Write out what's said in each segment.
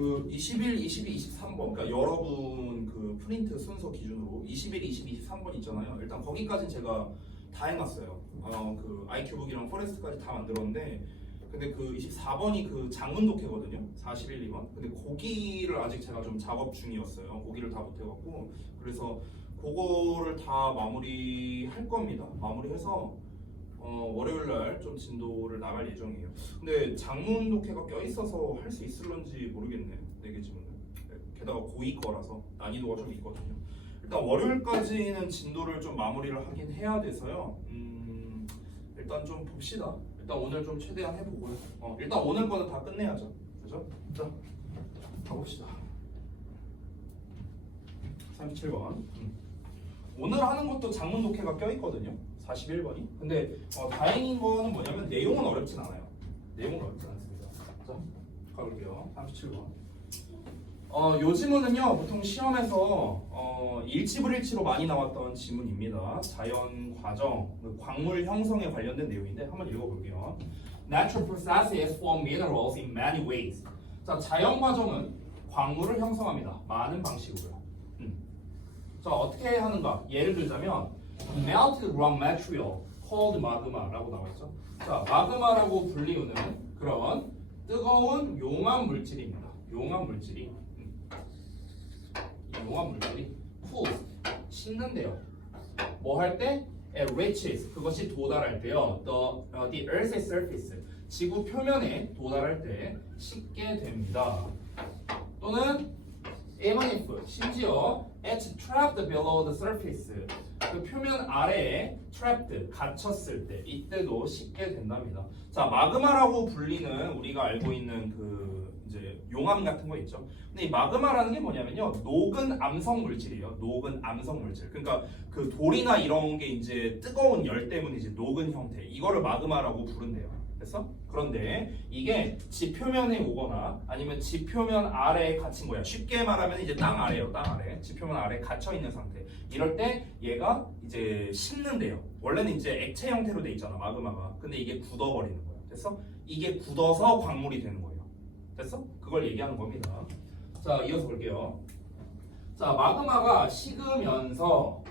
그 21, 22, 23번, 그러니까 여러분 그 프린트 순서 기준으로 21, 22, 23번 있잖아요. 일단 거기까지는 제가 다 해놨어요. 그 IQ북이랑 포레스트까지 다 만들었는데, 근데 그 24번이 그 장문 독해거든요. 41, 2번. 근데 거기를 아직 제가 좀 작업 중이었어요. 거기를 다 못해갖고, 그래서 그거를 다 마무리할 겁니다. 마무리해서 월요일 날 좀 진도를 나갈 예정이에요. 근데 장문 독해가 껴있어서 할 수 있을런지 모르겠네. 4개 지문은. 게다가 고2 거라서 난이도가 좀 있거든요. 일단 월요일까지는 진도를 좀 마무리를 하긴 해야 돼서요. 일단 좀 봅시다. 일단 오늘 좀 최대한 해보고요. 일단 오늘 거는 다 끝내야죠. 그죠? 자, 가봅시다. 37번. 오늘 하는 것도 장문 독해가 껴있거든요. 41번이. 근데 다행인 거는 뭐냐면 내용은 어렵진 않아요. 내용은 어렵진 않습니다. 자, 가볼게요. 37번. 요 지문은요, 보통 시험에서 일치불일치로 많이 나왔던 지문입니다. 자연 과정, 광물 형성에 관련된 내용인데 한번 읽어볼게요. Natural processes form minerals in many ways. 자, 자연 과정은 광물을 형성합니다. 많은 방식으로요. 자, 어떻게 하는가? 예를 들자면 melted rock material called magma라고 나와있죠. 자, 마그마라고 불리우는 그런 뜨거운 용암 물질입니다. 용암 물질이 cools 식는데요. 뭐 할 때? It reaches 그것이 도달할 때요. The Earth's surface 지구 표면에 도달할 때 식게 됩니다. 또는 even if 심지어 it's trapped below the surface 그 표면 아래에 trapped 갇혔을 때 이때도 식게 된답니다. 자, 마그마라고 불리는 우리가 알고 있는 그 이제 용암 같은 거 있죠. 근데 이 마그마라는 게 뭐냐면요, 녹은 암석 물질이에요. 녹은 암석 물질. 그러니까 그 돌이나 이런 게 이제 뜨거운 열 때문에 이제 녹은 형태. 이거를 마그마라고 부른대요. 됐어? 그런데 이게 지표면에 오거나 아니면 지표면 아래에 갇힌 거야. 쉽게 말하면 이제 땅 아래요. 땅 아래. 지표면 아래에 갇혀 있는 상태. 이럴 때 얘가 이제 식는데요. 원래는 이제 액체 형태로 돼 있잖아, 마그마가. 근데 이게 굳어버리는 거야. 됐어? 이게 굳어서 광물이 되는 거예요. 됐어? 그걸 얘기하는 겁니다. 자, 이어서 볼게요. 자, 마그마가 식으면서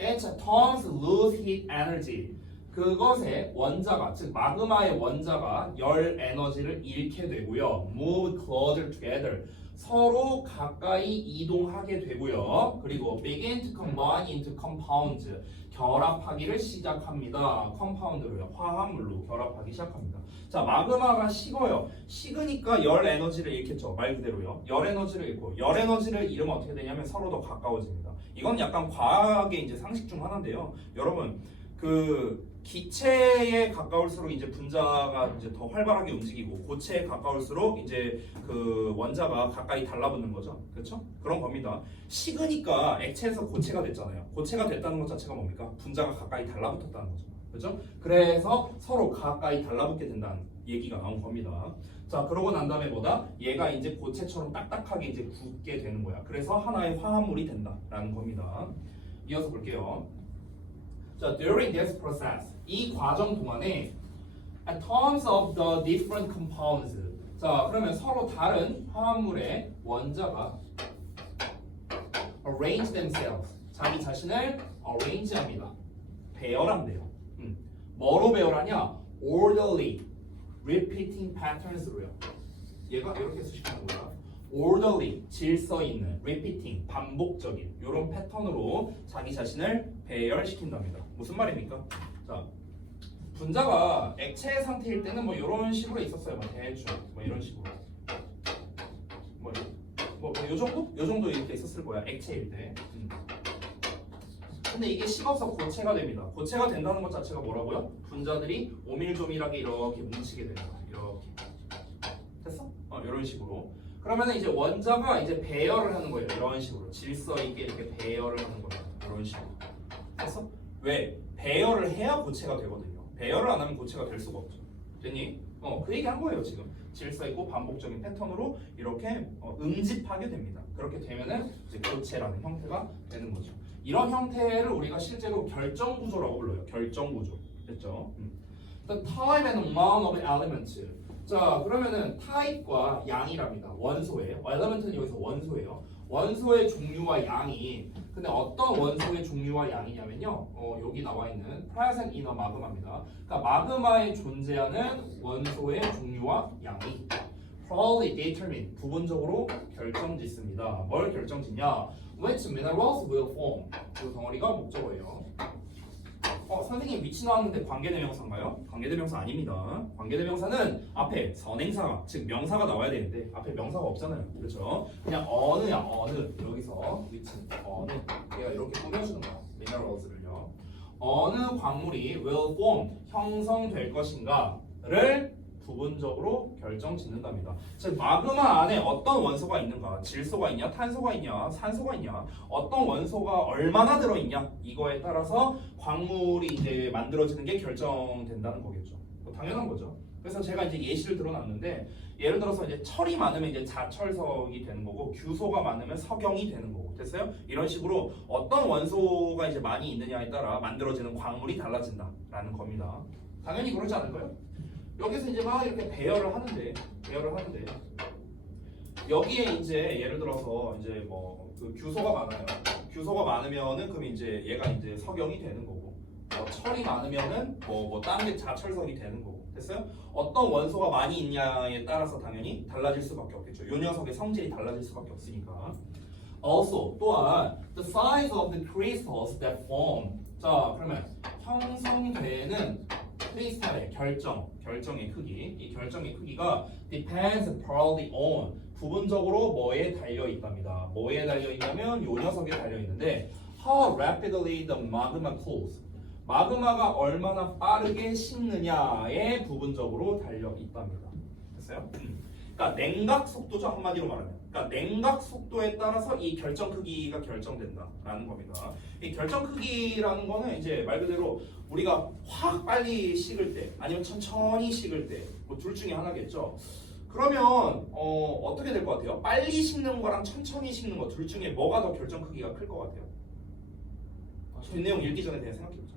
it turns loose heat energy. 그것의 원자가, 즉 마그마의 원자가 열 에너지를 잃게 되고요. move closer together. 서로 가까이 이동하게 되고요. 그리고 begin to combine into compounds. 결합하기를 시작합니다. 컴파운드로요. 화합물로 결합하기 시작합니다. 자, 마그마가 식어요. 식으니까 열 에너지를 잃겠죠. 말 그대로요. 열 에너지를 잃고 열 에너지를 잃으면 어떻게 되냐면 서로 더 가까워집니다. 이건 약간 과학의 이제 상식 중 하나인데요. 여러분, 그 기체에 가까울수록 이제 분자가 이제 더 활발하게 움직이고 고체에 가까울수록 이제 그 원자가 가까이 달라붙는 거죠. 그렇죠? 그런 겁니다. 식으니까 액체에서 고체가 됐잖아요. 고체가 됐다는 것 자체가 뭡니까? 분자가 가까이 달라붙었다는 거죠. 그렇죠? 그래서 서로 가까이 달라붙게 된다는 얘기가 나온 겁니다. 자, 그러고 난 다음에 뭐다? 얘가 이제 고체처럼 딱딱하게 이제 굳게 되는 거야. 그래서 하나의 화합물이 된다라는 겁니다. 이어서 볼게요. 자, during this process, 이 과정 동안에 atoms of the different compounds. 자, 그러면 서로 다른 화합물의 원자가 arrange themselves. 자기 자신을 arrange합니다. 배열한대요. 뭐로 배열하냐? orderly, repeating patterns로요. 얘가 이렇게 수식하는 거야. orderly, 질서 있는, repeating, 반복적인 이런 패턴으로 자기 자신을 배열시킨답니다. 무슨 말입니까? 자, 분자가 액체 상태일 때는 뭐 이런 식으로 있었어요. 뭐 대충 뭐 이런 식으로. 요 정도? 요 정도 이렇게 있었을 거야. 액체일 때. 근데 이게 식어서 고체가 됩니다. 고체가 된다는 것 자체가 뭐라고요? 분자들이 오밀조밀하게 이렇게 뭉치게 됩니다. 이렇게. 됐어? 이런 식으로. 그러면 이제 원자가 이제 배열을 하는 거예요. 이런 식으로. 질서 있게 이렇게 배열을 하는 거예요. 이런 식으로. 됐어? 왜? 배열을 해야 고체가 되거든요. 배열을 안 하면 고체가 될 수가 없죠. 됐니? 그 얘기 한 거예요, 지금. 질서 있고 반복적인 패턴으로 이렇게 응집하게 됩니다. 그렇게 되면은 이제 고체라는 형태가 되는 거죠. 이런 형태를 우리가 실제로 결정구조라고 불러요. 결정구조. 됐죠? The time and amount of elements. 자, 그러면은 타입과 양이랍니다. 원소예요. 엘리먼트는 여기서 원소예요. 원소의 종류와 양이 근데 어떤 원소의 종류와 양이냐면요. 여기 나와 있는 present in a magma입니다. 그러니까 마그마에 존재하는 원소의 종류와 양이 probably determine 부분적으로 결정짓습니다. 뭘 결정짓냐? Which minerals will form? 그 덩어리가 목적어예요. 선생님 위치 나왔는데 관계대명사인가요? 관계대명사 아닙니다. 관계대명사는 앞에 선행사가 즉 명사가 나와야 되는데 앞에 명사가 없잖아요. 그렇죠? 그냥 어느야 어느 여기서 위치 어느 얘가 이렇게 꾸며주는 거예요. minerals를요. 어느 광물이 will form 형성될 것인가를 부분적으로 결정짓는답니다. 즉 마그마 안에 어떤 원소가 있는가, 질소가 있냐, 탄소가 있냐, 산소가 있냐, 어떤 원소가 얼마나 들어있냐 이거에 따라서 광물이 이제 만들어지는 게 결정된다는 거겠죠. 뭐 당연한 거죠. 그래서 제가 이제 예시를 들어놨는데 예를 들어서 이제 철이 많으면 이제 자철석이 되는 거고 규소가 많으면 석영이 되는 거고 됐어요? 이런 식으로 어떤 원소가 이제 많이 있느냐에 따라 만들어지는 광물이 달라진다라는 겁니다. 당연히 그러지 않을까요? 여기서 이제 막 이렇게 배열을 하는데 여기에 이제 예를 들어서 이제 뭐 그 규소가 많아요. 규소가 많으면은 그럼 이제 얘가 이제 석영이 되는 거고 철이 많으면은 뭐 다른 게 자철석이 되는 거고 됐어요? 어떤 원소가 많이 있냐에 따라서 당연히 달라질 수밖에 없겠죠. 요 녀석의 성질이 달라질 수밖에 없으니까. Also 또한 the size of the crystals that form. 자 그러면 형성되는 크리스탈의 결정의 크기, 이 결정의 크기가 depends partly on 부분적으로 뭐에 달려 있답니다. 뭐에 달려 있냐면 요 녀석에 달려 있는데 how rapidly the magma cools. 마그마가 얼마나 빠르게 식느냐에 부분적으로 달려 있답니다. 됐어요? 그러니까 냉각 속도죠 한마디로 말하면. 그러니까 냉각 속도에 따라서 이 결정 크기가 결정된다라는 겁니다. 이 결정 크기라는 거는 이제 말 그대로 우리가 확 빨리 식을 때 아니면 천천히 식을 때 뭐 둘 중에 하나겠죠. 그러면 어떻게 될 것 같아요? 빨리 식는 거랑 천천히 식는 거 둘 중에 뭐가 더 결정 크기가 클 것 같아요? 뒷내용 읽기 전에 그냥 생각해보자.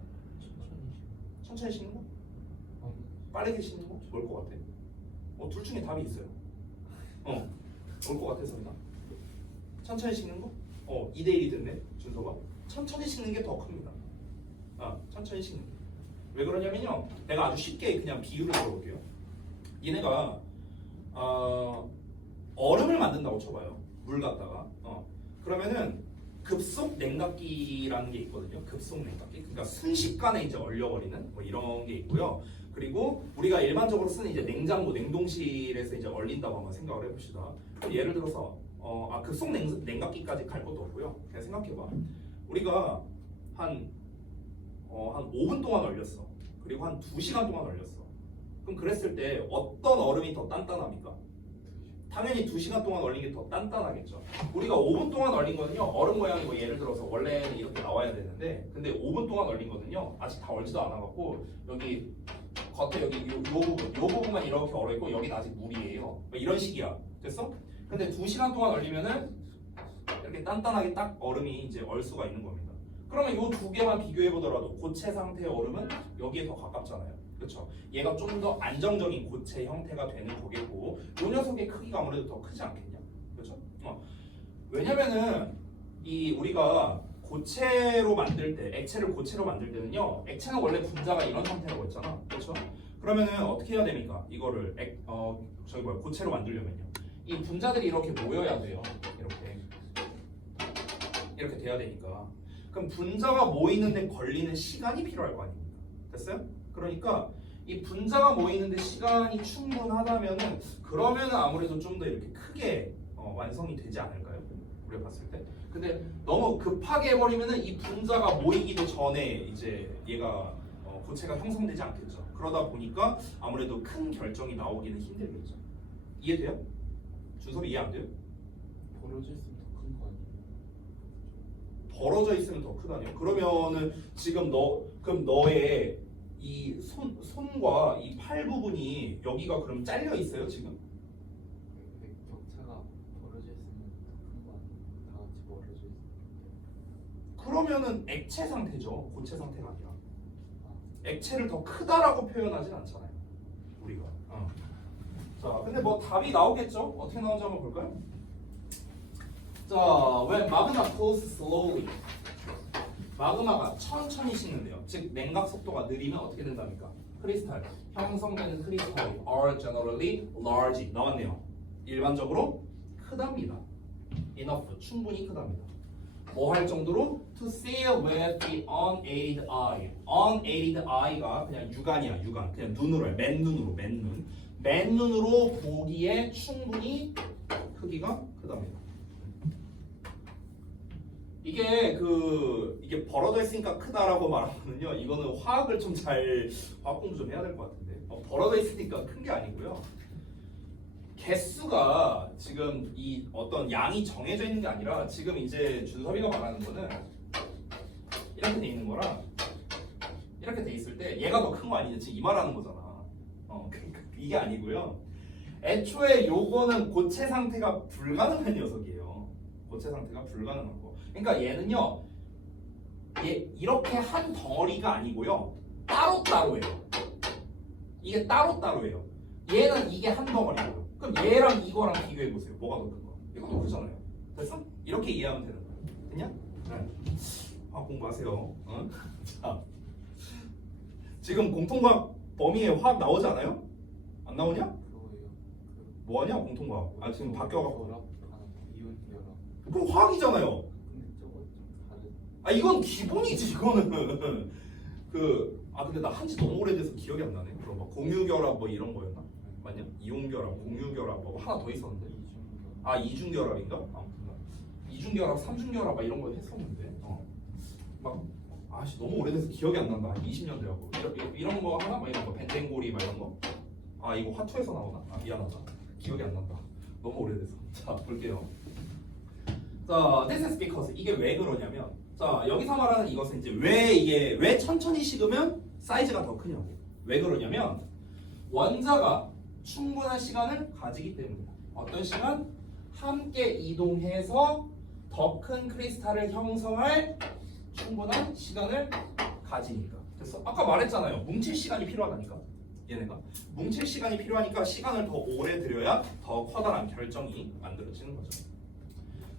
천천히 식는 거? 빠르게 식는 거? 뭘 것 같아? 둘 중에 답이 있어요. 올 것 같아서 나 천천히 식는 거? 2대1이 됐네 준서가. 천천히 식는 게 더 큽니다. 천천히 식는 게. 왜 그러냐면요. 내가 아주 쉽게 그냥 비유를 들어볼게요. 얘네가 얼음을 만든다고 쳐봐요. 물 갖다가. 그러면은 급속 냉각기라는 게 있거든요. 급속 냉각기. 그러니까 순식간에 이제 얼려버리는 뭐 이런 게 있고요. 그리고 우리가 일반적으로 쓰는 이제 냉장고, 냉동실에서 이제 얼린다고 한번 생각을 해봅시다. 그럼 예를 들어서 급속 냉각기까지 갈 것도 없고요. 그냥 생각해봐. 우리가 한 5분 동안 얼렸어. 그리고 한 2시간 동안 얼렸어. 그럼 그랬을 때 어떤 얼음이 더 단단합니까? 당연히 2시간 동안 얼린 게 더 단단하겠죠. 우리가 5분 동안 얼린 거는요. 얼음 모양이 뭐 예를 들어서 원래는 이렇게 나와야 되는데 근데 5분 동안 얼린 거는요. 아직 다 얼지도 않아갖고 여기 겉에 여기 요 부분만 이렇게 얼어있고 여기는 아직 물이에요. 뭐 이런 식이야. 됐어? 근데 2시간 동안 얼리면은 이렇게 단단하게 딱 얼음이 이제 얼 수가 있는 겁니다. 그러면 요 두 개만 비교해 보더라도 고체 상태의 얼음은 여기에 더 가깝잖아요. 그렇죠? 얘가 좀 더 안정적인 고체 형태가 되는 거겠고 요 녀석의 크기가 아무래도 더 크지 않겠냐? 그렇죠? 왜냐면은 이 우리가 고체로 만들 때 액체를 고체로 만들 때는요. 액체는 원래 분자가 이런 상태라고 했잖아. 그렇죠? 그러면은 어떻게 해야 됩니까? 이거를 고체로 만들려면요. 이 분자들이 이렇게 모여야 돼요. 이렇게 돼야 되니까. 그럼 분자가 모이는데 걸리는 시간이 필요할 거 아닙니까? 됐어요? 그러니까 이 분자가 모이는데 시간이 충분하다면은 그러면은 아무래도 좀 더 이렇게 크게 완성이 되지 않을까요? 우리가 봤을 때. 근데 너무 급하게 해버리면은 이 분자가 모이기도 전에 이제 얘가 고체가 형성되지 않겠죠. 그러다 보니까 아무래도 큰 결정이 나오기는 힘들겠죠. 이해돼요? 준섭이 이해 안 돼요? 벌어져 있으면 더 큰 거 아니에요? 벌어져 있으면 더 크다니요? 그러면은 지금 그럼 너의 이 손과 이 팔 부분이 여기가 그럼 잘려 있어요 지금? 격차가 벌어져 있으면 더 큰 거 아니에요? 다 같이 벌어져 있으면. 그러면은 액체 상태죠. 고체 상태가 아니라. 액체를 더 크다라고 표현하진 않잖아요. 우리가. 자, 근데 뭐 답이 나오겠죠? 어떻게 나오는지 한번 볼까요? 자, when magma cools slowly. 마그마가 천천히 식는데요. 즉 냉각 속도가 느리면 어떻게 된답니까? 크리스탈, 형성되는 크리스탈이 are generally large. 나왔네요. 일반적으로 크답니다. enough, 충분히 크답니다. 뭐 할 정도로? To see with the unaided eye. unaided eye가 그냥 육안이야, 육안. 그냥 눈으로 해. 맨눈으로, 맨눈. 맨눈으로 보기에 충분히 크기가 크답니다. 이게 벌어져 있으니까 크다라고 말하면요, 이거는 화학을 좀 잘 화학 공부 좀 해야 될 것 같은데, 벌어져 있으니까 큰 게 아니고요. 개수가 지금 이 어떤 양이 정해져 있는 게 아니라 지금 이제 준섭이가 말하는 거는 이렇게 돼 있는 거랑 이렇게 돼 있을 때 얘가 더 큰 거 아니냐 지금 이 말하는 거잖아. 이게 아니고요. 애초에 요거는 고체 상태가 불가능한 녀석이에요. 고체 상태가 불가능한 거. 그러니까 얘는요, 얘 이렇게 한 덩어리가 아니고요, 따로따로예요. 이게 따로따로예요. 얘는 이게 한 덩어리고요. 그럼 얘랑 이거랑 비교해 보세요. 뭐가 더 큰 거? 이거 더 크잖아요. 됐어? 이렇게 이해하면 되는 거야. 됐냐? 네. 공부하세요. 응? 자, 지금 공통과학 범위에 화학 나오지 않아요? 안 나오냐? 그거예요. 뭐하냐 공통과학? 지금 바뀌어갖고. 결합, 이온 결합. 그럼 화학이잖아요. 근데 저거 좀 다르. 이건 기본이지 이거는. 근데 나 한지 너무 오래돼서 기억이 안 나네. 그럼 막 공유결합 뭐 이런 거였나? 맞냐? 이온결합, 공유결합 뭐 하나 더 있었는데. 이중결합인가? 아무튼 이중결합, 삼중결합 막 이런 거 했었는데. 너무 오래돼서 기억이 안 난다. 한 20년 돼가고 이런 거 하나? 막 이런 거 벤젠고리 막 이런 거. 이거 화투에서 나오나? 미안하다. 기억이 안 난다. 너무 오래돼서. 자, 볼게요. 자, this is because 이게 왜 그러냐면, 자, 여기서 말하는 이것은 이제 왜 천천히 식으면 사이즈가 더 크냐고. 왜 그러냐면 원자가 충분한 시간을 가지기 때문이다. 어떤 시간? 함께 이동해서 더 큰 크리스탈을 형성할 충분한 시간을 가지니까. 그래서 아까 말했잖아요. 뭉칠 시간이 필요하다니까. 얘네가 뭉칠 시간이 필요하니까 시간을 더 오래 들여야 더 커다란 결정이 만들어지는 거죠.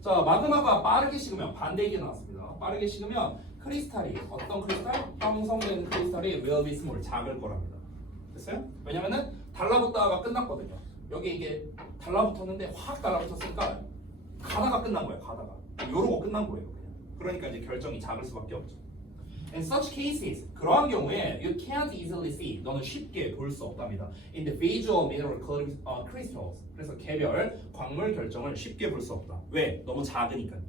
자, 마그마가 빠르게 식으면 반대 얘기 나왔습니다. 빠르게 식으면 크리스탈이 어떤 크리스탈? 형성되는 크리스탈이 will be small, 작을 거랍니다. 됐어요? 왜냐면은 달라붙다가 끝났거든요. 여기 이게 달라붙었는데 확 달라붙었으니까 가다가 끝난 거예요. 가다가 요러고 끝난 거예요. 그러니까 이제 결정이 작을 수밖에 없죠. In such cases, 그러한 경우에 you can't easily see, 너는 쉽게 볼 수 없답니다. Individual mineral crystals, 그래서 개별 광물 결정을 쉽게 볼 수 없다. 왜? 너무 작으니까요.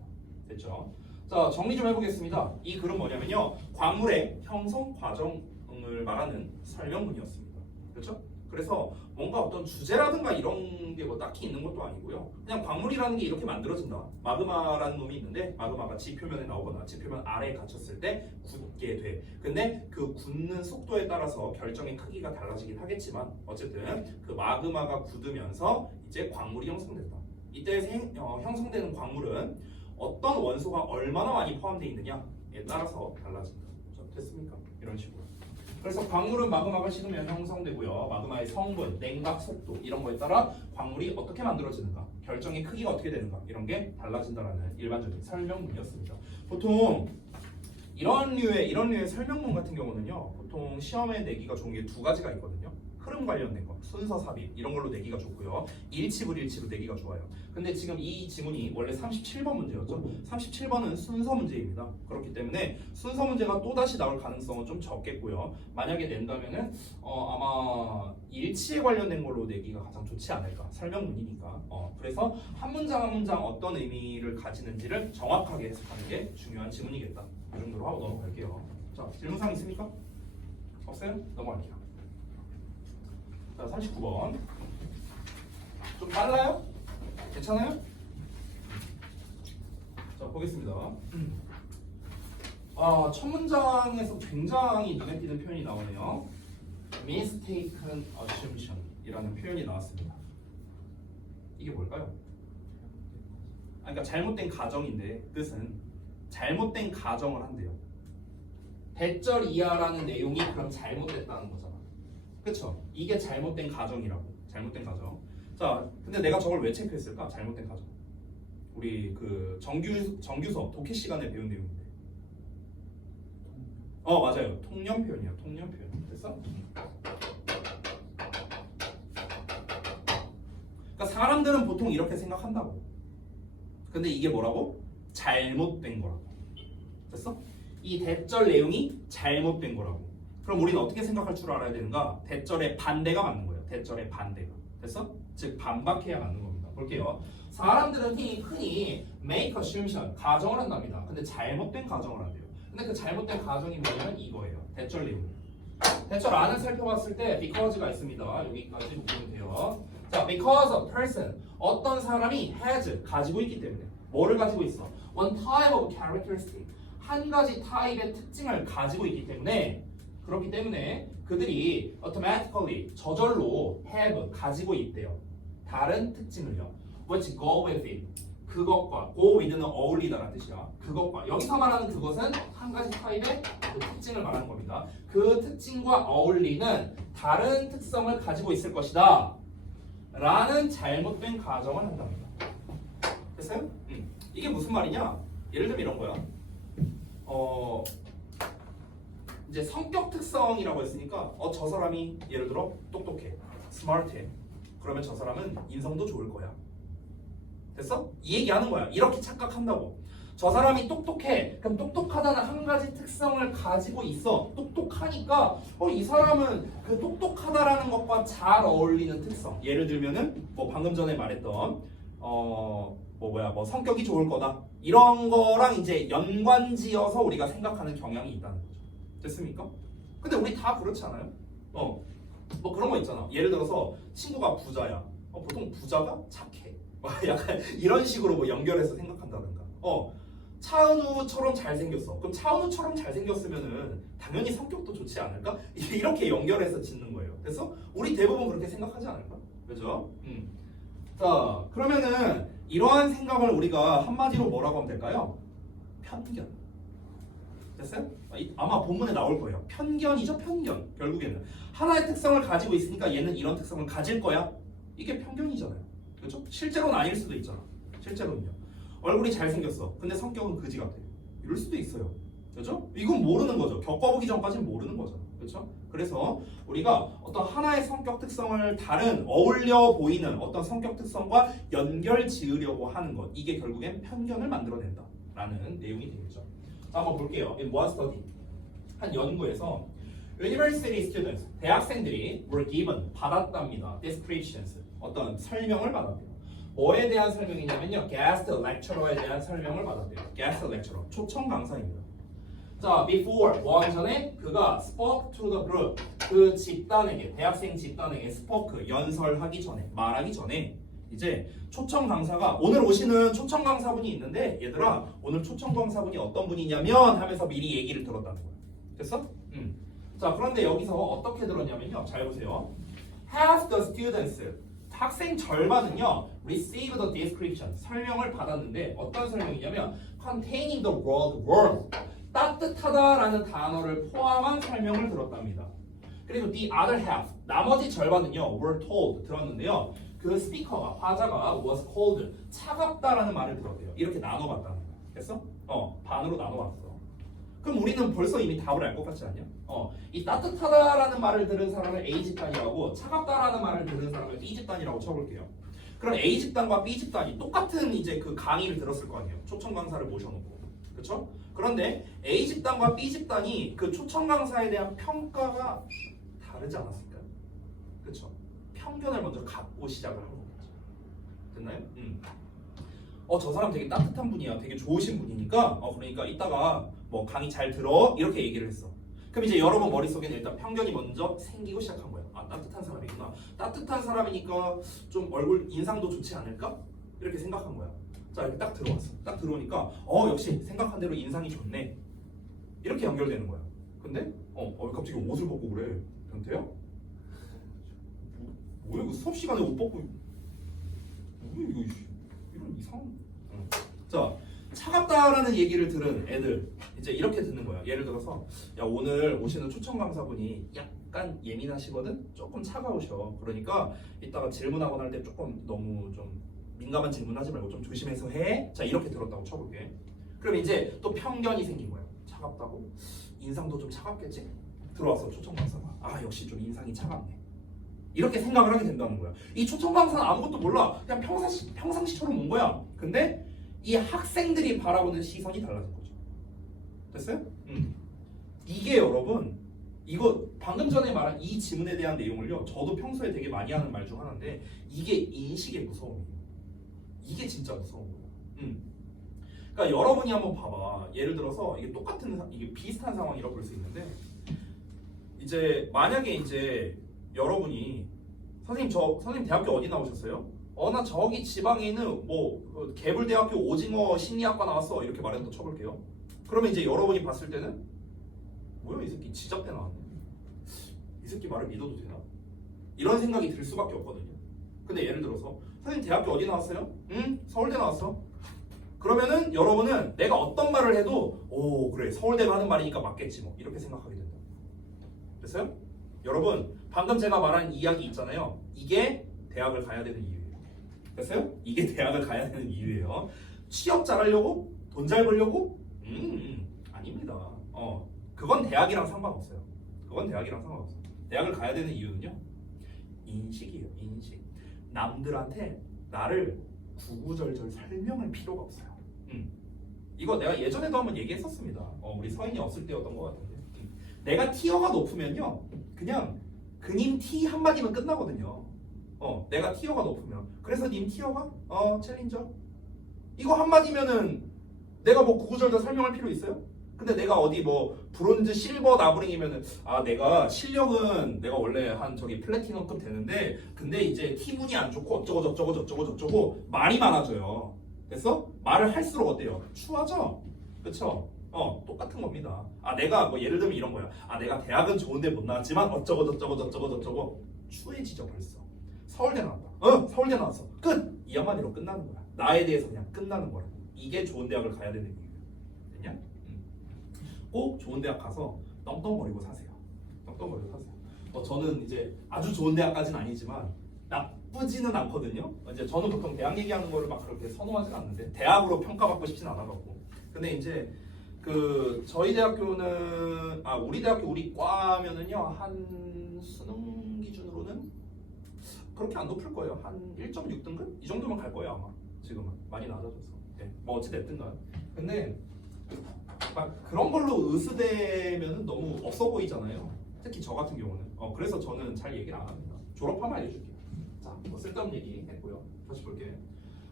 됐죠? 자, 정리 좀 해보겠습니다. 이 글은 뭐냐면요, 광물의 형성 과정을 말하는 설명문이었습니다. 그렇죠? 그래서 뭔가 어떤 주제라든가 이런 게 뭐 딱히 있는 것도 아니고요. 그냥 광물이라는 게 이렇게 만들어진다. 마그마라는 놈이 있는데 마그마가 지표면에 나오거나 지표면 아래에 갇혔을 때 굳게 돼. 근데 그 굳는 속도에 따라서 결정의 크기가 달라지긴 하겠지만 어쨌든 그 마그마가 굳으면서 이제 광물이 형성된다. 이때 형성되는 광물은 어떤 원소가 얼마나 많이 포함되어 있느냐에 따라서 달라진다. 됐습니까? 이런 식으로. 그래서 광물은 마그마가 식으면 형성되고요. 마그마의 성분, 냉각 속도 이런 거에 따라 광물이 어떻게 만들어지는가, 결정의 크기가 어떻게 되는가 이런 게 달라진다라는 일반적인 설명문이었습니다. 보통 이런 류의 설명문 같은 경우는요, 보통 시험에 내기가 좋은 게 두 가지가 있거든요. 흐름 관련된 거, 순서 삽입 이런 걸로 내기가 좋고요. 일치 불일치로 내기가 좋아요. 근데 지금 이 지문이 원래 37번 문제였죠. 37번은 순서 문제입니다. 그렇기 때문에 순서 문제가 또다시 나올 가능성은 좀 적겠고요. 만약에 낸다면은 아마 일치에 관련된 걸로 내기가 가장 좋지 않을까. 설명문이니까. 그래서 한 문장 한 문장 어떤 의미를 가지는지를 정확하게 해석하는 게 중요한 지문이겠다. 이 정도로 하고 넘어갈게요. 자, 질문사항 있습니까? 없어요? 넘어갈게요. 자, 39번. 좀 빨라요? 괜찮아요? 자, 보겠습니다. 첫 문장에서 굉장히 눈에 띄는 표현이 나오네요. mistaken assumption 이라는 표현이 나왔습니다. 이게 뭘까요? 그러니까 잘못된 가정인데 뜻은 잘못된 가정을 한대요. 대절 이하라는 내용이 그럼 잘못됐다는 거잖아. 그쵸? 이게 잘못된 가정이라고. 잘못된 가정. 자, 근데 내가 저걸 왜 체크했을까? 잘못된 가정. 우리 그 정규 수업 독해 시간에 배운 내용인데. 맞아요. 통념 표현이야. 통념 표현. 됐어? 그러니까 사람들은 보통 이렇게 생각한다고. 근데 이게 뭐라고? 잘못된 거라고. 됐어? 이 대절 내용이 잘못된 거라고. 그럼 우리는 어떻게 생각할 줄 알아야 되는가? 대절의 반대가 맞는 거예요. 대절의 반대가. 됐어? 즉 반박해야 맞는 겁니다. 볼게요. 사람들은 흔히 make assumption, 가정을 한답니다. 근데 잘못된 가정을 한대요. 근데 그 잘못된 가정이 뭐냐면 이거예요. 대절 내용. 대절 안을 살펴봤을 때 because가 있습니다. 여기까지 보면 돼요. 자, because a person, 어떤 사람이 has, 가지고 있기 때문에. 뭐를 가지고 있어? One type of characteristic, 한 가지 타입의 특징을 가지고 있기 때문에, 그렇기 때문에 그들이 automatically, 저절로 have, 가지고 있대요. 다른 특징을요. Which go with it, 그것과, go with는 어울리다라는 뜻이야. 그것과, 여기서 말하는 그것은 한 가지 타입의 그 특징을 말하는 겁니다. 그 특징과 어울리는 다른 특성을 가지고 있을 것이다 라는 잘못된 가정을 한답니다. 됐어요? 이게 무슨 말이냐? 예를 들면 이런 거야. 이제 성격 특성이라고 했으니까 저 사람이 예를 들어 똑똑해, 스마트해. 그러면 저 사람은 인성도 좋을 거야. 됐어? 이 얘기하는 거야. 이렇게 착각한다고. 저 사람이 똑똑해. 그럼 똑똑하다는 한 가지 특성을 가지고 있어. 똑똑하니까 이 사람은 그 똑똑하다라는 것과 잘 어울리는 특성. 예를 들면은 뭐 방금 전에 말했던 뭐 성격이 좋을 거다. 이런 거랑 이제 연관지어서 우리가 생각하는 경향이 있다는 거죠. 됐습니까? 근데 우리 다 그렇지 않아요? 뭐 그런 거 있잖아. 예를 들어서 친구가 부자야. 보통 부자가 착해. 약간 이런 식으로 뭐 연결해서 생각한다든가. 차은우처럼 잘생겼어. 그럼 차은우처럼 잘생겼으면은 당연히 성격도 좋지 않을까? 이렇게 연결해서 짓는 거예요. 그래서 우리 대부분 그렇게 생각하지 않을까? 그죠? 자, 그러면은 이러한 생각을 우리가 한마디로 뭐라고 하면 될까요? 편견. 됐어요? 아마 본문에 나올 거예요. 편견이죠, 편견. 결국에는 하나의 특성을 가지고 있으니까 얘는 이런 특성을 가질 거야. 이게 편견이잖아요. 그렇죠? 실제로는 아닐 수도 있잖아. 실제로는요. 얼굴이 잘생겼어. 근데 성격은 그지 같아. 이럴 수도 있어요. 그렇죠? 이건 모르는 거죠. 겪어보기 전까지는 모르는 거죠. 그렇죠? 그래서 우리가 어떤 하나의 성격 특성을 다른 어울려 보이는 어떤 성격 특성과 연결 지으려고 하는 것, 이게 결국엔 편견을 만들어낸다라는 내용이 되겠죠. 자, 한번 볼게요. In one study, 한 연구에서 University students, 대학생들이 were given, 받았답니다. Descriptions, 어떤 설명을 받았대요. 뭐에 대한 설명이냐면요, guest lecturer에 대한 설명을 받았대요. guest lecturer, 초청 강사입니다. 자, before, 뭐 하기 전에 그가 spoke to the group, 그 집단에게, 대학생 집단에게 spoke, 연설하기 전에, 말하기 전에 이제 초청 강사가, 오늘 오시는 초청 강사분이 있는데 얘들아, 오늘 초청 강사분이 어떤 분이냐면 하면서 미리 얘기를 들었다는 거야. 됐어? 자, 그런데 여기서 어떻게 들었냐면요, 잘 보세요. Half the students, 학생 절반은요, received the description, 설명을 받았는데 어떤 설명이냐면 containing the word warm, 따뜻하다라는 단어를 포함한 설명을 들었답니다. 그리고 the other half, 나머지 절반은요, were told, 들었는데요. 그 스피커가, 화자가 was cold, 차갑다라는 말을 들었대요. 이렇게 나눠봤다는 거야. 됐어? 반으로 나눠봤어. 그럼 우리는 벌써 이미 답을 알 것 같지 않냐? 이 따뜻하다라는 말을 들은 사람을 A 집단이라고, 차갑다라는 말을 들은 사람을 B 집단이라고 쳐볼게요. 그럼 A 집단과 B 집단이 똑같은 이제 그 강의를 들었을 거 아니에요. 초청 강사를 모셔놓고, 그렇죠? 그런데 A 집단과 B 집단이 그 초청 강사에 대한 평가가 다르지 않았을까요? 그렇죠? 편견을 먼저 갖고 시작을 하는 거죠. 됐나요? 저 사람 되게 따뜻한 분이야, 되게 좋으신 분이니까, 그러니까 이따가 뭐 강의 잘 들어, 이렇게 얘기를 했어. 그럼 이제 여러분 머릿속에는 일단 편견이 먼저 생기고 시작한 거예요. 아, 따뜻한 사람이구나. 따뜻한 사람이니까 좀 얼굴 인상도 좋지 않을까? 이렇게 생각한 거야. 자, 이렇게 딱 들어왔어. 딱 들어오니까 역시 생각한 대로 인상이 좋네. 이렇게 연결되는 거야. 근데 왜 갑자기 옷을 벗고 그래? 변태야? 뭐야, 이거 수업 시간에 옷 벗고 뭐야 이거, 이런 이상한. 자, 차갑다라는 얘기를 들은 애들 이제 이렇게 듣는 거야. 예를 들어서, 야, 오늘 오시는 초청 강사분이 약간 예민하시거든. 조금 차가우셔. 그러니까 이따가 질문하거나 할 때 조금 너무 좀 민감한 질문하지 말고 좀 조심해서 해. 자 이렇게 들었다고 쳐볼게. 그럼 이제 또 편견이 생긴 거야. 차갑다고? 인상도 좀 차갑겠지? 들어왔어 초청 강사가. 아 역시 좀 인상이 차갑네. 이렇게 생각을 하게 된다는 거야. 이 초청 강사는 아무것도 몰라. 그냥 평상시처럼 온 거야. 근데 이 학생들이 바라보는 시선이 달라진 거죠. 됐어요? 이게 여러분 이거 방금 전에 말한 이 지문에 대한 내용을요. 저도 평소에 되게 많이 하는 말 중 하나인데 이게 인식의 무서움이에요. 이게 진짜 무서운 거예요. 그러니까 여러분이 한번 봐봐. 예를 들어서 이게 이게 비슷한 상황이라고 볼 수 있는데 이제 만약에 이제 여러분이 선생님 대학교 어디 나오셨어요? 나 저기 지방에 있는 뭐 개불대학교 오징어 심리학과 나왔어 이렇게 말해서 쳐볼게요. 그러면 이제 여러분이 봤을 때는 뭐야 이 새끼 지잡대 나왔네. 이 새끼 말을 믿어도 되나? 이런 생각이 들 수밖에 없거든요. 근데 예를 들어서 선생님 대학교 어디 나왔어요? 서울대 나왔어. 그러면은 여러분은 내가 어떤 말을 해도 오 그래 서울대가 하는 말이니까 맞겠지 뭐 이렇게 생각하게 된다. 됐어요? 여러분 방금 제가 말한 이야기 있잖아요. 이게 대학을 가야 되는 이유예요. 됐어요? 이게 대학을 가야 되는 이유예요. 취업 잘하려고? 돈 잘 벌려고? 아닙니다. 그건 대학이랑 상관없어요. 그건 대학이랑 상관없어요. 대학을 가야 되는 이유는요. 인식이에요. 인식. 남들한테 나를 구구절절 설명할 필요가 없어요. 이거 내가 예전에도 한번 얘기했었습니다. 우리 서인이 없을 때였던 것 같은데. 내가 티어가 높으면요. 그냥 그님 티 한마디면 끝나거든요. 내가 티어가 높으면. 그래서 님 티어가? 챌린저. 이거 한마디면은 내가 뭐 구구절절 설명할 필요 있어요? 근데 내가 어디 뭐 브론즈, 실버, 나부랭이면은 내가 실력은 내가 원래 한 저기 플래티넘급 되는데 근데 이제 티문이 안 좋고 어쩌고 말이 많아져요. 됐어? 말을 할수록 어때요? 추하죠? 그쵸? 똑같은 겁니다. 내가 뭐 예를 들면 이런 거야. 내가 대학은 좋은데 못 나왔지만 어쩌고 추해지죠 벌써. 서울대 나왔다. 서울대 나왔어. 끝! 이 한마디로 끝나는 거야. 나에 대해서 그냥 끝나는 거야. 이게 좋은 대학을 가야 되는 이유야. 됐냐? 꼭 좋은 대학 가서 떵떵거리고 사세요. 떵떵거리고 사세요. 저는 이제 아주 좋은 대학까지는 아니지만 나쁘지는 않거든요. 이제 저는 보통 대학 얘기하는 거를 막 그렇게 선호하진 않는데 대학으로 평가받고 싶진 않아갖고. 근데 이제 저희 대학교는 우리 대학교 우리 과면은요 한 수능 기준으로는 그렇게 안 높을 거예요. 한 1.6등급 이 정도면 갈 거예요 아마. 지금은 많이 낮아졌어. 네. 뭐 어찌 됐든가. 근데 막 그런 걸로 의수되면은 너무 없어 보이잖아요. 특히 저 같은 경우는. 그래서 저는 잘 얘기를 안 합니다. 졸업하면 알려줄게요. 자, 뭐 쓸데없는 얘기 했고요. 다시 볼게요.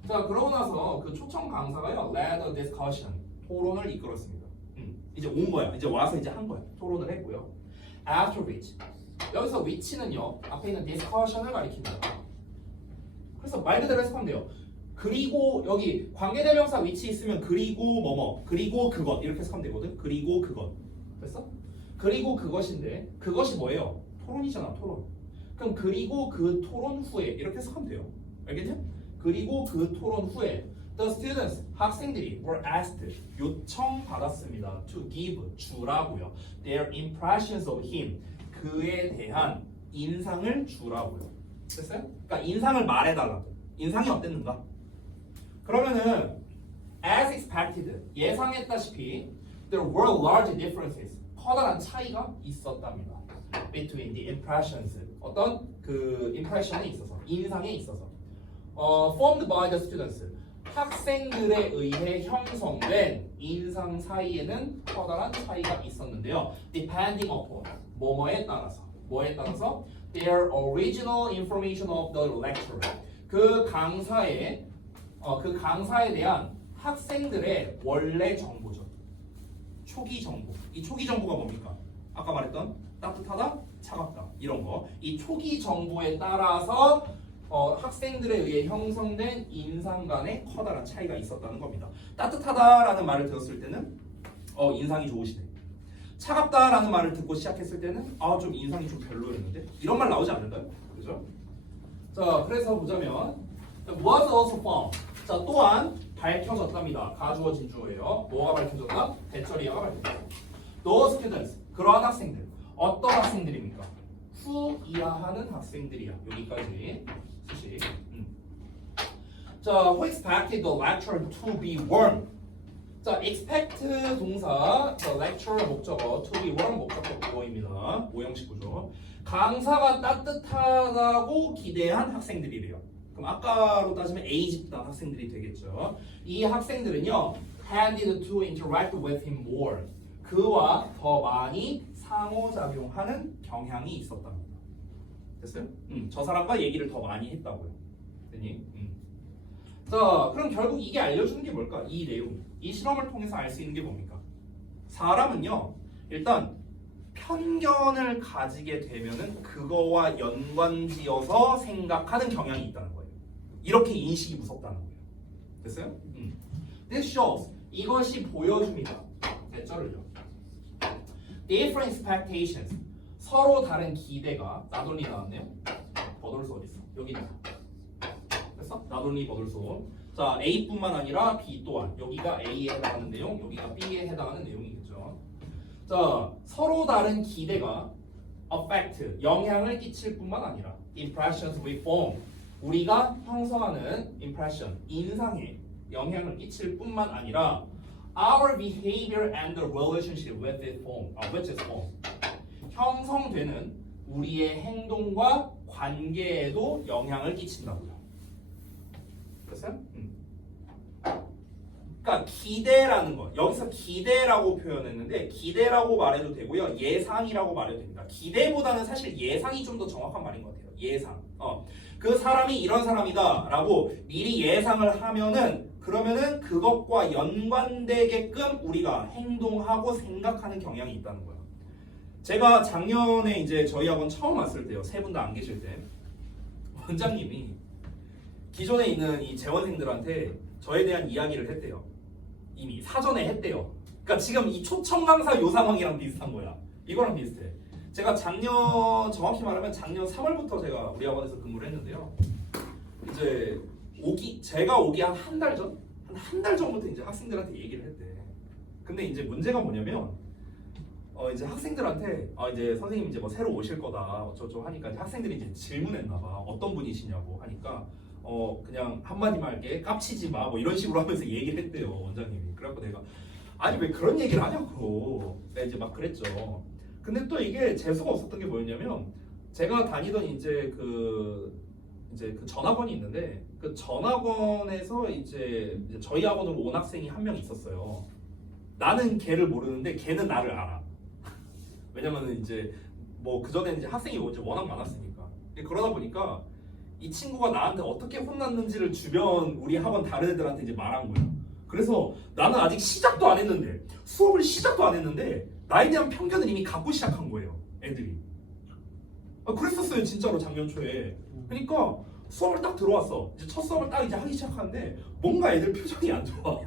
자, 그러고 나서 그 초청 강사가요, led a discussion, 토론을 이끌었습니다. 이제 온 거야. 이제 와서 이제 한 거야. 토론을 했고요. After which, 여기서 which는요, 앞에 있는 discussion을 가리킨다. 그래서 말 그대로 해석하면 돼요. 그리고 여기 관계대명사 위치 있으면 그리고 뭐뭐 그리고 그것 이렇게 해석하면 되거든. 그리고 그것 됐어? 그리고 그것인데 그것이 뭐예요? 토론이잖아 토론. 그럼 그리고 그 토론 후에 이렇게 해석하면 돼요. 알겠냐? 그리고 그 토론 후에 The students 학생들이 were asked 요청받았습니다. To give 주라고요. Their impressions of him 그에 대한 인상을 주라고요. 됐어요? 그러니까 인상을 말해달라고. 인상이 어땠는가? 그러면은 as expected 예상했다시피 there were large differences 커다란 차이가 있었답니다. between the impressions 어떤 그 impression에 있어서 인상에 있어서 formed by the students 학생들에 의해 형성된 인상 사이에는 커다란 차이가 있었는데요. depending upon 뭐뭐에 따라서 their original information of the lecturer 그 강사에 대한 학생들의 원래 정보죠. 초기 정보. 이 초기 정보가 뭡니까? 아까 말했던 따뜻하다, 차갑다 이런 거. 이 초기 정보에 따라서 학생들에 의해 형성된 인상 간의 커다란 차이가 있었다는 겁니다. 따뜻하다라는 말을 들었을 때는 인상이 좋으시네. 차갑다라는 말을 듣고 시작했을 때는 좀 인상이 좀 별로였는데 이런 말 나오지 않을까요? 그죠? 자, 그래서 보자면 was also found. 자, 또한 밝혀졌답니다. 가주어 진주어예요. 뭐가 밝혀졌다? 대처리어가 밝혀졌다. Those students, 그러한 학생들. 어떤 학생들입니까? 2 이하하는 학생들이야. 여기까지 수식. 자, who expected the lecture to be warm? 자, expect 동사, 자, lecture 목적어, to be warm 목적어 구어입니다. 오형식 구조. 강사가 따뜻하다고 기대한 학생들이래요. 그럼 아까로 따지면 A 집단 학생들이 되겠죠. 이 학생들은요, tended to interact with him more. 그와 더 많이 상호작용하는 경향이 있었답니다. 됐어요? 저 사람과 얘기를 더 많이 했다고요. 됐니? 자, 그럼 결국 이게 알려주는 게 뭘까? 이 내용, 이 실험을 통해서 알 수 있는 게 뭡니까? 사람은요, 일단 편견을 가지게 되면은 그거와 연관지어서 생각하는 경향이 있다는 거예요. 이렇게 인식이 무섭다는 거예요. 됐어요? This shows, 이것이 보여줍니다. 대절을요. Different expectations, 서로 다른 기대가 나돌리 나왔네요. 버돌소 어디 있어? 여기 있다. 됐어? 나돌리 버돌소. 자, A뿐만 아니라 B 또한 여기가 A에 해당하는 내용, 여기가 B에 해당하는 내용이겠죠. 자, 서로 다른 기대가 affect, 영향을 끼칠 뿐만 아니라 impressions we form, 우리가 형성하는 impression, 인상에 영향을 끼칠 뿐만 아니라 our behavior and the relationship with its form, which is form, 형성되는 우리의 행동과 관계에도 영향을 끼친다고요. 됐어요? 그러니까 기대라는 거, 여기서 기대라고 표현했는데 기대라고 말해도 되고요, 예상이라고 말해도 됩니다. 기대보다는 사실 예상이 좀 더 정확한 말인 것 같아요. 예상. 그 사람이 이런 사람이다라고 미리 예상을 하면은 그러면은 그것과 연관되게끔 우리가 행동하고 생각하는 경향이 있다는 거예요. 제가 작년에 이제 저희 학원 처음 왔을 때요, 세 분 다 안 계실 때 원장님이 기존에 있는 이 재원생들한테 저에 대한 이야기를 했대요. 이미 사전에 했대요. 그러니까 지금 이 초청 강사 요 상황이랑 비슷한 거야. 이거랑 비슷해. 제가 작년, 정확히 말하면 작년 3월부터 제가 우리 학원에서 근무를 했는데요. 이제 제가 오기 한 한 달 전? 한 달 전부터 이제 학생들한테 얘기를 했대. 근데 이제 문제가 뭐냐면 이제 학생들한테 이제 선생님 이제 뭐 새로 오실 거다 어쩌고 하니까 이제 학생들이 이제 질문했나 봐. 어떤 분이시냐고 하니까 그냥 한마디만 할게, 깝치지 마, 뭐 이런 식으로 하면서 얘기를 했대요, 원장님이. 그래갖고 내가 아니 왜 그런 얘기를 하냐고 내가 이제 막 그랬죠. 근데 또 이게 재수가 없었던 게 뭐였냐면, 제가 다니던 이제 그 전학원이 있는데 그 전학원에서 이제 저희 학원으로 온 학생이 한 명 있었어요. 나는 걔를 모르는데 걔는 나를 알아. 왜냐면은 이제 뭐 그전에는 이제 학생이 이제 워낙 많았으니까. 그러다 보니까 이 친구가 나한테 어떻게 혼났는지를 주변 우리 학원 다른 애들한테 이제 말한 거야. 그래서 나는 아직 시작도 안 했는데, 수업을 시작도 안 했는데 나에 대한 편견을 이미 갖고 시작한 거예요, 애들이. 그랬었어요, 진짜로 작년 초에. 그러니까 수업을 딱 들어왔어. 이제 첫 수업을 딱 이제 하기 시작하는데 뭔가 애들 표정이 안 좋아.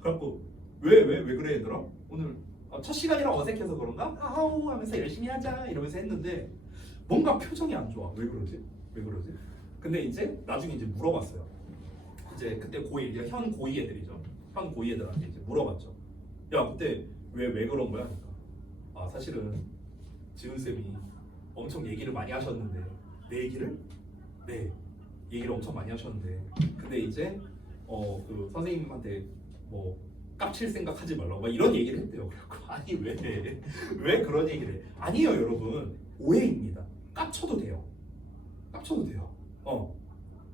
그래갖고 왜 그래 얘들아? 오늘 첫 시간이라 어색해서 그런가? 아우 하면서 열심히 하자 이러면서 했는데 뭔가 표정이 안 좋아. 왜 그러지? 근데 이제 나중에 이제 물어봤어요. 이제 그때 고2, 이제 현 고2 애들이죠. 현 고2 애들한테 이제 물어봤죠. 야 그때 왜 그런 거야? 그러니까 사실은 지훈 쌤이 엄청 얘기를 많이 하셨는데. 내 얘기를? 네, 얘기를 엄청 많이 하셨는데 근데 이제 그 선생님한테 뭐 깝칠 생각 하지 말라고 막 이런 얘기를 했대요. 그래갖고 아니 왜 그런 얘기를 해? 아니에요 여러분, 오해입니다. 깝쳐도 돼요.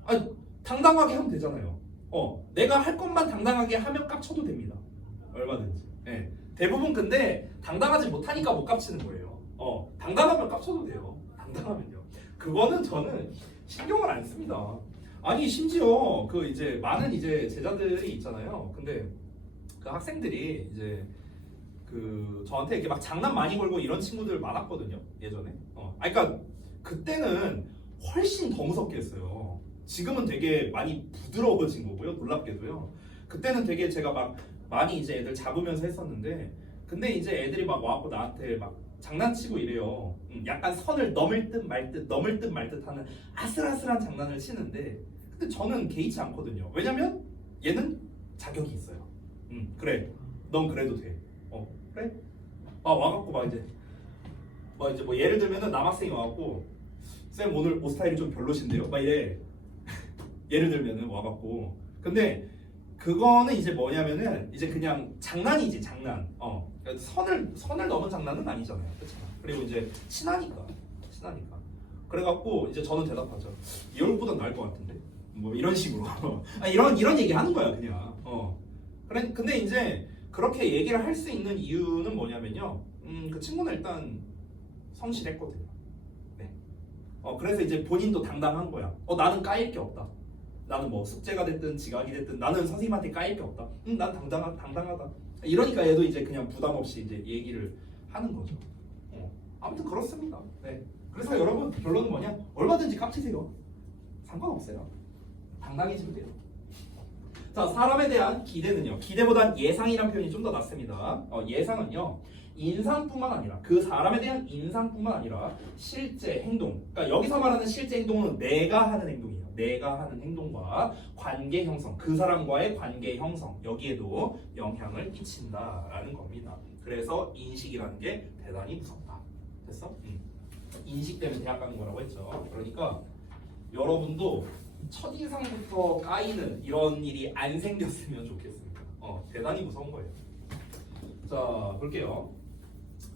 아니 당당하게 하면 되잖아요. 내가 할 것만 당당하게 하면 깝쳐도 됩니다. 얼마든지. 네. 대부분 근데 당당하지 못하니까 못 깝치는 거예요. 당당하면 깝쳐도 돼요. 당당하면요. 그거는 저는 신경을 안 씁니다. 아니 심지어 그 이제 많은 이제 제자들이 있잖아요. 근데 그 학생들이 이제 그 저한테 이렇게 막 장난 많이 걸고 이런 친구들 많았거든요, 예전에. 그러니까 그때는 훨씬 더 무섭게 했어요. 지금은 되게 많이 부드러워진 거고요, 놀랍게도요. 그때는 되게 제가 막 많이 이제 애들 잡으면서 했었는데, 근데 이제 애들이 막 와갖고 나한테 막 장난치고 이래요. 약간 선을 넘을 듯 말 듯 하는 아슬아슬한 장난을 치는데, 근데 저는 개의치 않거든요. 왜냐면 얘는 자격이 있어요. 그래, 넌 그래도 돼. 그래? 와갖고 막 이제 뭐 이제 뭐 예를 들면은 남학생이 와갖고 쌤 오늘 옷 스타일이 좀 별로신데요? 막 이래. 예를 들면은 와갖고 근데 그거는 이제 뭐냐면은 이제 그냥 장난이지 장난. 선을 넘은 장난은 아니잖아요. 그렇죠? 그리고 이제 친하니까. 그래갖고 이제 저는 대답하죠. 이 얼굴보다 나을 것 같은데. 뭐 이런 식으로. 이런 얘기 하는 거야 그냥. 그래 근데 이제 그렇게 얘기를 할 수 있는 이유는 뭐냐면요. 그 친구는 일단 성실했거든요. 네. 그래서 이제 본인도 당당한 거야. 나는 까일 게 없다. 나는 뭐 숙제가 됐든 지각이 됐든 나는 선생님한테 까일 게 없다. 난 당당하다. 이러니까 얘도 이제 그냥 부담 없이 이제 얘기를 하는 거죠. 아무튼 그렇습니다. 네. 그래서 여러분 결론은 뭐냐? 얼마든지 깝치세요. 상관없어요. 당당해지면 돼요. 자, 사람에 대한 기대는요. 기대보단 예상이란 표현이 좀 더 낫습니다. 예상은요. 인상뿐만 아니라 그 사람에 대한 인상뿐만 아니라 실제 행동. 그러니까 여기서 말하는 실제 행동은 내가 하는 행동이에요. 내가 하는 행동과 관계 형성, 그 사람과의 관계 형성 여기에도 영향을 끼친다라는 겁니다. 그래서 인식이라는 게 대단히 무섭다. 됐어? 인식 때문에 대학 가는 거라고 했죠. 그러니까 여러분도 첫인상부터 까이는 이런 일이 안 생겼으면 좋겠습니다. 대단히 무서운 거예요. 자, 볼게요.